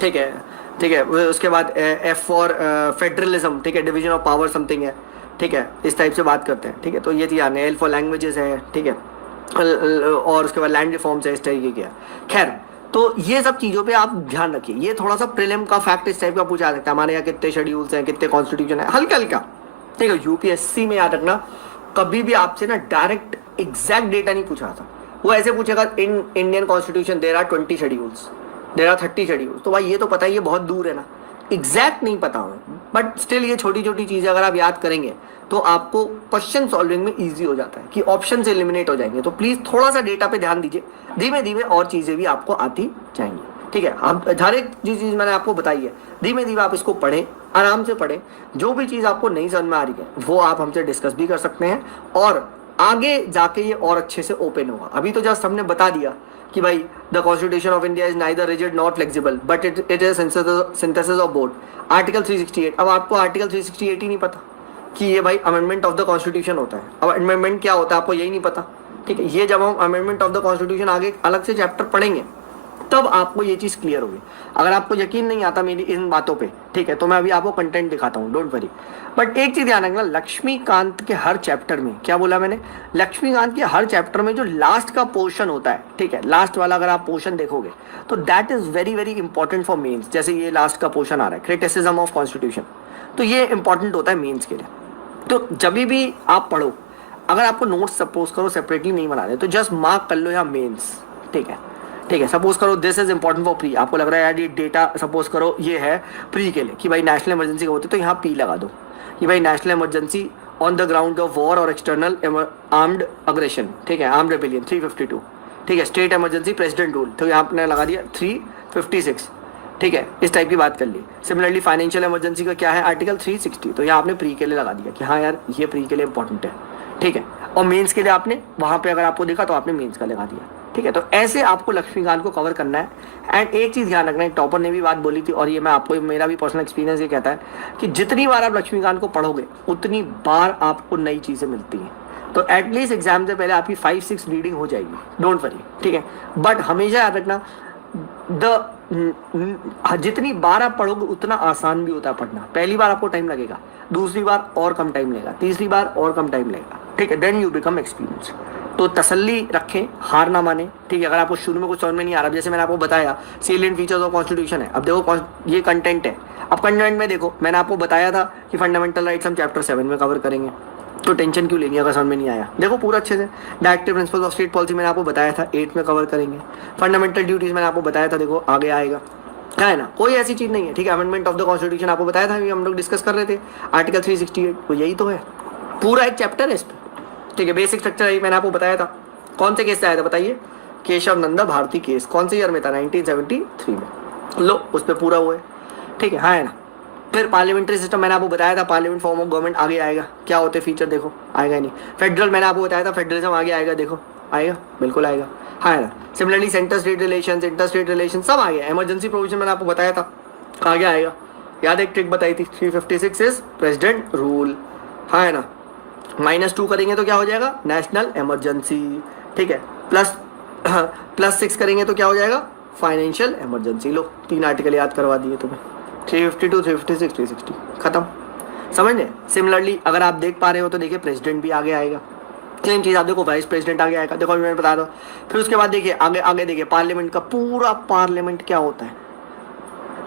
ठीक है, ठीक है। उसके बाद एफ फॉर फेडरलिज्म, ठीक है, डिवीजन ऑफ पावर समथिंग है, ठीक है, इस टाइप से बात करते हैं, ठीक है। तो ये चीज़ आने, एल फॉर लैंग्वेजेस है, ठीक है, और उसके बाद लैंड रिफॉर्म्स है, इस तरीके के। खैर, तो ये सब चीज़ों पे आप ध्यान रखिए। ये थोड़ा सा प्रीलिम का फैक्ट इस टाइप का पूछा सकता है, हमारे यहाँ कितने शेड्यूल्स हैं, कितने कॉन्स्टिट्यूशन है, हल्का हल्का, ठीक है। यूपीएससी में याद रखना, कभी भी आपसे ना डायरेक्ट एग्जैक्ट डेटा नहीं पूछा था, वो ऐसे पूछेगा in Indian constitution there are 20 schedules, there are 30 schedules. तो भाई ये तो पता ही, ये बहुत दूर है ना, एग्जैक्ट नहीं पता हमें, बट स्टिल ये छोटी छोटी चीज़ें अगर आप याद करेंगे तो आपको क्वेश्चन सॉल्विंग में ईजी हो जाता है कि ऑप्शन से एलिमिनेट हो जाएंगे। तो प्लीज़ थोड़ा सा डेटा पे ध्यान दीजिए, धीमे धीमे और चीज़ें भी आपको आती जाएंगी, ठीक है। आप हर एक जो चीज़ मैंने आपको बताई है, धीमे धीमे आप इसको पढ़ें, आराम से पढ़ें। जो भी चीज़ आपको नहीं समझ में आ रही है वो आप हमसे डिस्कस भी कर सकते हैं, और आगे जाके ये और अच्छे से ओपन होगा। अभी तो जस्ट हमने बता दिया कि भाई the constitution of India is neither rigid not flexible but it is synthesis of both. Article 368, अब आपको आर्टिकल 368 ही नहीं पता कि ये भाई अमेंडमेंट ऑफ द कॉन्स्टिट्यूशन होता है। अब अमेंडमेंट क्या होता है आपको यही नहीं पता, ठीक है। ये जब हम अमेंडमेंट ऑफ द कॉन्स्टिट्यूशन आगे अलग से चैप्टर पढ़ेंगे तब आपको ये चीज़ क्लियर होगी। अगर आपको यकीन नहीं आता मेरी इन बातों पे, ठीक है, तो मैं अभी आपको कंटेंट दिखाता हूँ, डोंट वरी। बट एक चीज़ ध्यान रखना, लक्ष्मीकांत के हर चैप्टर में, क्या बोला मैंने, लक्ष्मीकांत के हर चैप्टर में जो लास्ट का पोर्शन होता है, ठीक है, लास्ट वाला अगर आप पोर्शन देखोगे तो that is very very important for mains. जैसे ये लास्ट का पोर्शन आ रहा है, क्रिटिसिज्म ऑफ कॉन्स्टिट्यूशन, तो ये इंपॉर्टेंट होता है मेन्स के लिए। तो जब भी आप पढ़ो, अगर आपको नोट्स सपोज करो सेपरेटली नहीं बना रहे तो जस्ट मार्क कर लो यहाँ मेन्स, ठीक है, ठीक है। सपोज करो this is important for pre, आपको लग रहा है यार ये डेटा सपोज करो ये है प्री के लिए कि भाई नेशनल इमरजेंसी होती है, तो यहाँ पी लगा दो कि भाई national emergency on the ground of war और एक्सटर्नल आर्म्ड अग्रेशन, ठीक है, आर्म्ड रेबेलियन 352, ठीक है। स्टेट इमरजेंसी प्रेसिडेंट रूल, तो यहाँ आपने लगा दिया 356, ठीक है, इस टाइप की बात कर ली। सिमिलरली फाइनेंशियल इमरजेंसी का क्या है, आर्टिकल 360, तो यहाँ आपने प्री के लिए लगा दिया कि हाँ यार ये प्री के लिए इंपॉर्टेंट है, ठीक है। और मेंस के लिए आपने वहाँ पे अगर आपको देखा तो आपने मेंस का लगा दिया, ठीक है। तो ऐसे आपको लक्ष्मीकांत को कवर करना है। एंड एक चीज़ ध्यान रखना है, टॉपर ने भी बात बोली थी और ये मैं आपको, मेरा भी पर्सनल एक्सपीरियंस ये कहता है कि जितनी बार आप लक्ष्मीकांत को पढ़ोगे उतनी बार आपको नई चीज़ें मिलती हैं। तो एटलीस्ट एग्जाम से पहले आपकी 5-6 रीडिंग हो जाएगी, डोंट वरी, ठीक है। बट हमेशा याद रखना, जितनी बार आप पढ़ोगे उतना आसान भी होता है पढ़ना। पहली बार आपको टाइम लगेगा, दूसरी बार और कम टाइम लगेगा, तीसरी बार और कम टाइम लगेगा, ठीक है, देन यू बिकम एक्सपीरियंस। तो तसल्ली रखें, हार ना माने, ठीक है। अगर आपको शुरू में कुछ समझ में नहीं आ रहा, जैसे मैंने आपको बताया सेलिएंट फीचर्स ऑफ कॉन्स्टिट्यूशन है, अब देखो ये कंटेंट है, अब कंटेंट में देखो मैंने आपको बताया था कि फंडामेंटल राइट्स हम चैप्टर 7 में कवर करेंगे, तो टेंशन क्यों लेनी अगर समझ में नहीं आया। देखो पूरा अच्छे से, directive principles of state policy मैंने आपको बताया था 8 में कवर करेंगे, फंडामेंटल ड्यूटीज मैंने आपको बताया था, देखो आगे आएगा, है ना, कोई ऐसी चीज़ नहीं है, ठीक है। अमेंडमेंट ऑफ द कॉन्स्टिट्यूशन आपको बताया था, हम लोग डिस्कस कर रहे थे, आर्टिकल 368, तो यही तो है, पूरा एक चैप्टर है इस पर, ठीक है। बेसिक स्ट्रक्चर ही मैंने आपको बताया था। कौन से केस से आया था बताइए, केशव नंदा भारती केस, कौन से ईयर में था, 1973 में, लो उस पर पूरा हुआ है, ठीक है, हाँ है ना। फिर पार्लियामेंट्री सिस्टम मैंने आपको बताया था, पार्लियामेंट फॉर्म ऑफ गवर्नमेंट आगे आएगा, क्या होते फीचर देखो, आएगा नहीं। फेडरल मैंने आपको बताया था, फेडरलिज्म आगे आएगा, देखो आएगा, बिल्कुल आएगा, हाँ है ना। Similarly centre state relation, inter state relation सब आ गया। इमरजेंसी प्रोविजन मैंने आपको बताया था, आगे आएगा, याद एक ट्रिक बताई थी, 356 इज प्रेसिडेंट रूल, हाँ है ना। -2 करेंगे तो क्या हो जाएगा, नेशनल इमरजेंसी, ठीक है। +6 करेंगे तो क्या हो जाएगा, फाइनेंशियल इमरजेंसी। लो 3 आर्टिकल याद करवा दिए तुम्हें, 352, 356, 360, खत्म, समझ गए। सिमिलरली अगर आप देख पा रहे हो तो देखिए प्रेसिडेंट भी आगे आएगा, सेम चीज़ आप देखो, वाइस प्रेसिडेंट आगे आएगा, देखो मैंने बता दो। फिर उसके बाद देखिए आगे आगे देखिए पार्लियामेंट का, पूरा पार्लियामेंट क्या होता है,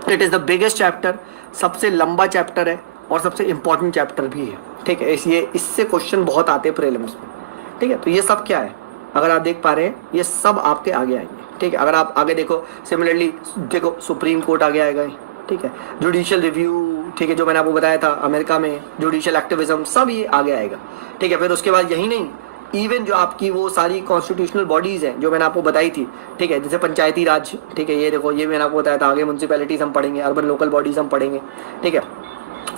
it is the biggest chapter, सबसे लंबा चैप्टर है और सबसे इंपॉर्टेंट चैप्टर भी है, ठीक है। इससे क्वेश्चन बहुत आते हैं प्रीलिम्स में, ठीक है। तो ये सब क्या है, अगर आप देख पा रहे हैं ये सब आपके आगे आएंगे, ठीक है। अगर आप आगे देखो, सिमिलरली देखो सुप्रीम कोर्ट आगे आएगा, ठीक है। जुडिशियल रिव्यू, ठीक है, जो मैंने आपको बताया था अमेरिका में, जुडिशियल एक्टिविज्म, सब ये आगे आएगा, ठीक है। फिर उसके बाद यही नहीं, इवन जो आपकी वो सारी कॉन्स्टिट्यूशनल बॉडीज़ हैं जो मैंने आपको बताई थी, ठीक है, जैसे पंचायती राज, ठीक है, ये देखो ये मैंने आपको बताया था, आगे म्यूनसिपैलिटीज़ हम पढ़ेंगे, अर्बन लोकल बॉडीज़ हम पढ़ेंगे, ठीक है।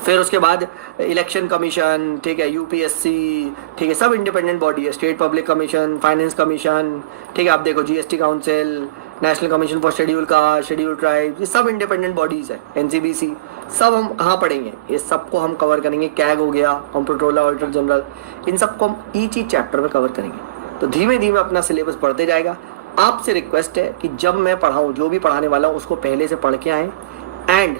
फिर उसके बाद इलेक्शन कमीशन, ठीक है, यूपीएससी, ठीक है, सब इंडिपेंडेंट बॉडी है, state public commission, finance commission, ठीक है, आप देखो GST council, national commission for schedule caste, schedule tribe, ये सब इंडिपेंडेंट बॉडीज़ है, एनसीबीसी, सब हम कहाँ पढ़ेंगे, ये सबको हम कवर करेंगे। कैग हो गया, कंप्ट्रोलर ऑडिटर जनरल, इन सबको हम ईच चैप्टर में कवर करेंगे। तो धीमे धीमे अपना सिलेबस पढ़ते जाएगा। आपसे रिक्वेस्ट है कि जब मैं पढ़ाऊँ, जो भी पढ़ाने वाला हूँ उसको पहले से पढ़ के आएँ एंड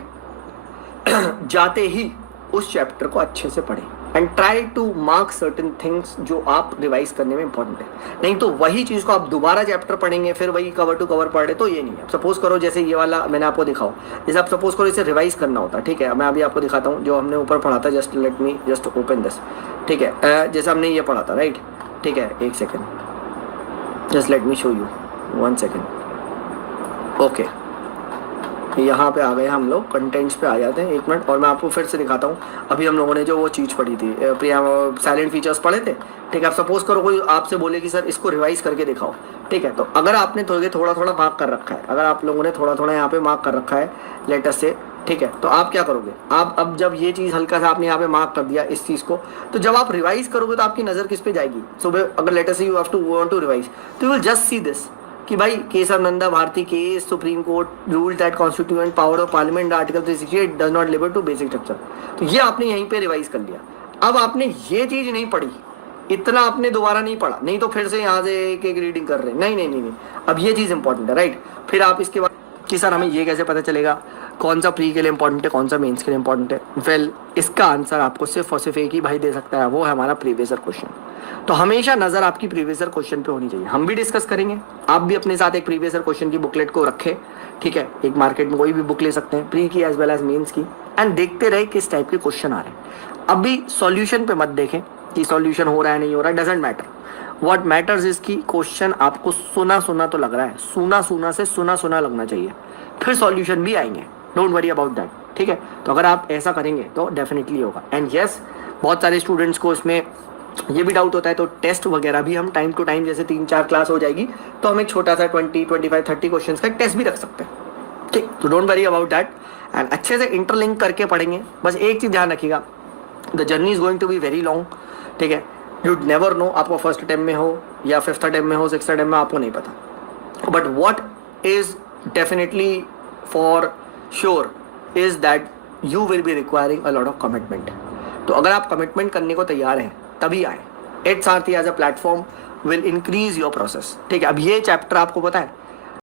जाते ही उस चैप्टर को अच्छे से पढ़ें and try to mark certain things जो आप रिवाइज करने में इंपॉर्टेंट है। नहीं तो वही चीज़ को आप दोबारा चैप्टर पढ़ेंगे, फिर वही कवर टू कवर पढ़े, तो ये नहीं है। सपोज करो जैसे ये वाला मैंने आपको दिखाओ, जैसे आप सपोज करो इसे रिवाइज करना होता है, ठीक है, मैं अभी आपको दिखाता हूँ जो हमने ऊपर पढ़ा था। Just let me just open this, ठीक है, जैसे हमने ये पढ़ा था, राइट, ठीक है, एक second, just let me show you, 1 second, okay, यहाँ पे आ गए हम लोग, कंटेंट्स पे आ जाते हैं, 1 मिनट, और मैं आपको फिर से दिखाता हूँ। अभी हम लोगों ने जो वो चीज़ पढ़ी थी, साइलेंट फीचर्स पढ़े थे, ठीक है। आप सपोज करो कोई आपसे बोले कि सर इसको रिवाइज करके दिखाओ, ठीक है, तो अगर आपने थोड़ा थोड़ा मार्क कर रखा है, अगर आप लोगों ने थोड़ा थोड़ा यहाँ पे मार्क कर रखा है लेटर से, ठीक है, तो आप क्या करोगे, आप अब जब ये चीज़ हल्का सा आपने यहाँ पे मार्क कर दिया इस चीज़ को, तो जब आप रिवाइज करोगे तो आपकी नज़र किस पे जाएगी। सुबह अगर लेटर से you have to want to revise, तो you will just see this कि भाई Keshav Nanda Bharati case, Supreme Court rule that constituent power of parliament article 368 does not liber to basic structure. तो ये आपने यहीं पे रिवाइज कर लिया। अब आपने ये चीज़ नहीं पढ़ी, इतना आपने दोबारा नहीं पढ़ा, नहीं तो फिर से यहाँ से एक एक रीडिंग कर रहे हैं, नहीं नहीं नहीं नहीं, अब ये चीज़ इंपॉर्टेंट है, राइट। फिर आप इसके बाद कि सर हमें ये कैसे पता चलेगा कौन सा प्री के लिए इंपॉर्टेंट है, कौन सा मेंस के लिए इंपॉर्टेंट है। वेल, इसका आंसर आपको सिर्फ और सिर्फ एक ही भाई दे सकता है, वो है हमारा प्रीवियस ईयर क्वेश्चन। तो हमेशा नज़र आपकी प्रीवियस ईयर क्वेश्चन पे होनी चाहिए। हम भी डिस्कस करेंगे, आप भी अपने साथ एक प्रीवियस ईयर क्वेश्चन की बुकलेट को रखें, ठीक है, एक मार्केट में कोई भी बुक ले सकते हैं, प्री की एज वेल एज मेंस की, एंड देखते रहे किस टाइप के क्वेश्चन आ रहे हैं। अभी सॉल्यूशन पे मत देखें कि सॉल्यूशन हो रहा है नहीं हो रहा है, doesn't matter. What matters is की क्वेश्चन आपको सुना सुना तो लग रहा है, सुना सुना से सुना सुना लगना चाहिए, फिर सॉल्यूशन भी आएंगे, डोंट वरी अबाउट दैट, ठीक है। तो अगर आप ऐसा करेंगे तो डेफिनेटली होगा। एंड यस, बहुत सारे स्टूडेंट्स को इसमें ये भी डाउट होता है, तो टेस्ट वगैरह भी हम टाइम टू टाइम, जैसे 3-4 क्लास हो जाएगी तो हम एक छोटा सा 20, 25, 30 क्वेश्चन का टेस्ट भी रख सकते हैं, ठीक। तो don't worry about that and अच्छे से इंटरलिंक करके पढ़ेंगे। बस एक चीज़ ध्यान रखिएगा, the journey is going to be very long, ठीक है। यू नेवर नो आपको फर्स्ट अटेम्प्ट में हो या 5th अटेम्प्ट में हो, 6th अटेम्प्ट में, आपको नहीं पता। But what is definitely for sure is that you will be requiring a lot of commitment. तो अगर आप कमिटमेंट करने को तैयार हैं तभी आए। At Sarathi as a platform will increase your process, ठीक है। अब ये चैप्टर आपको पता है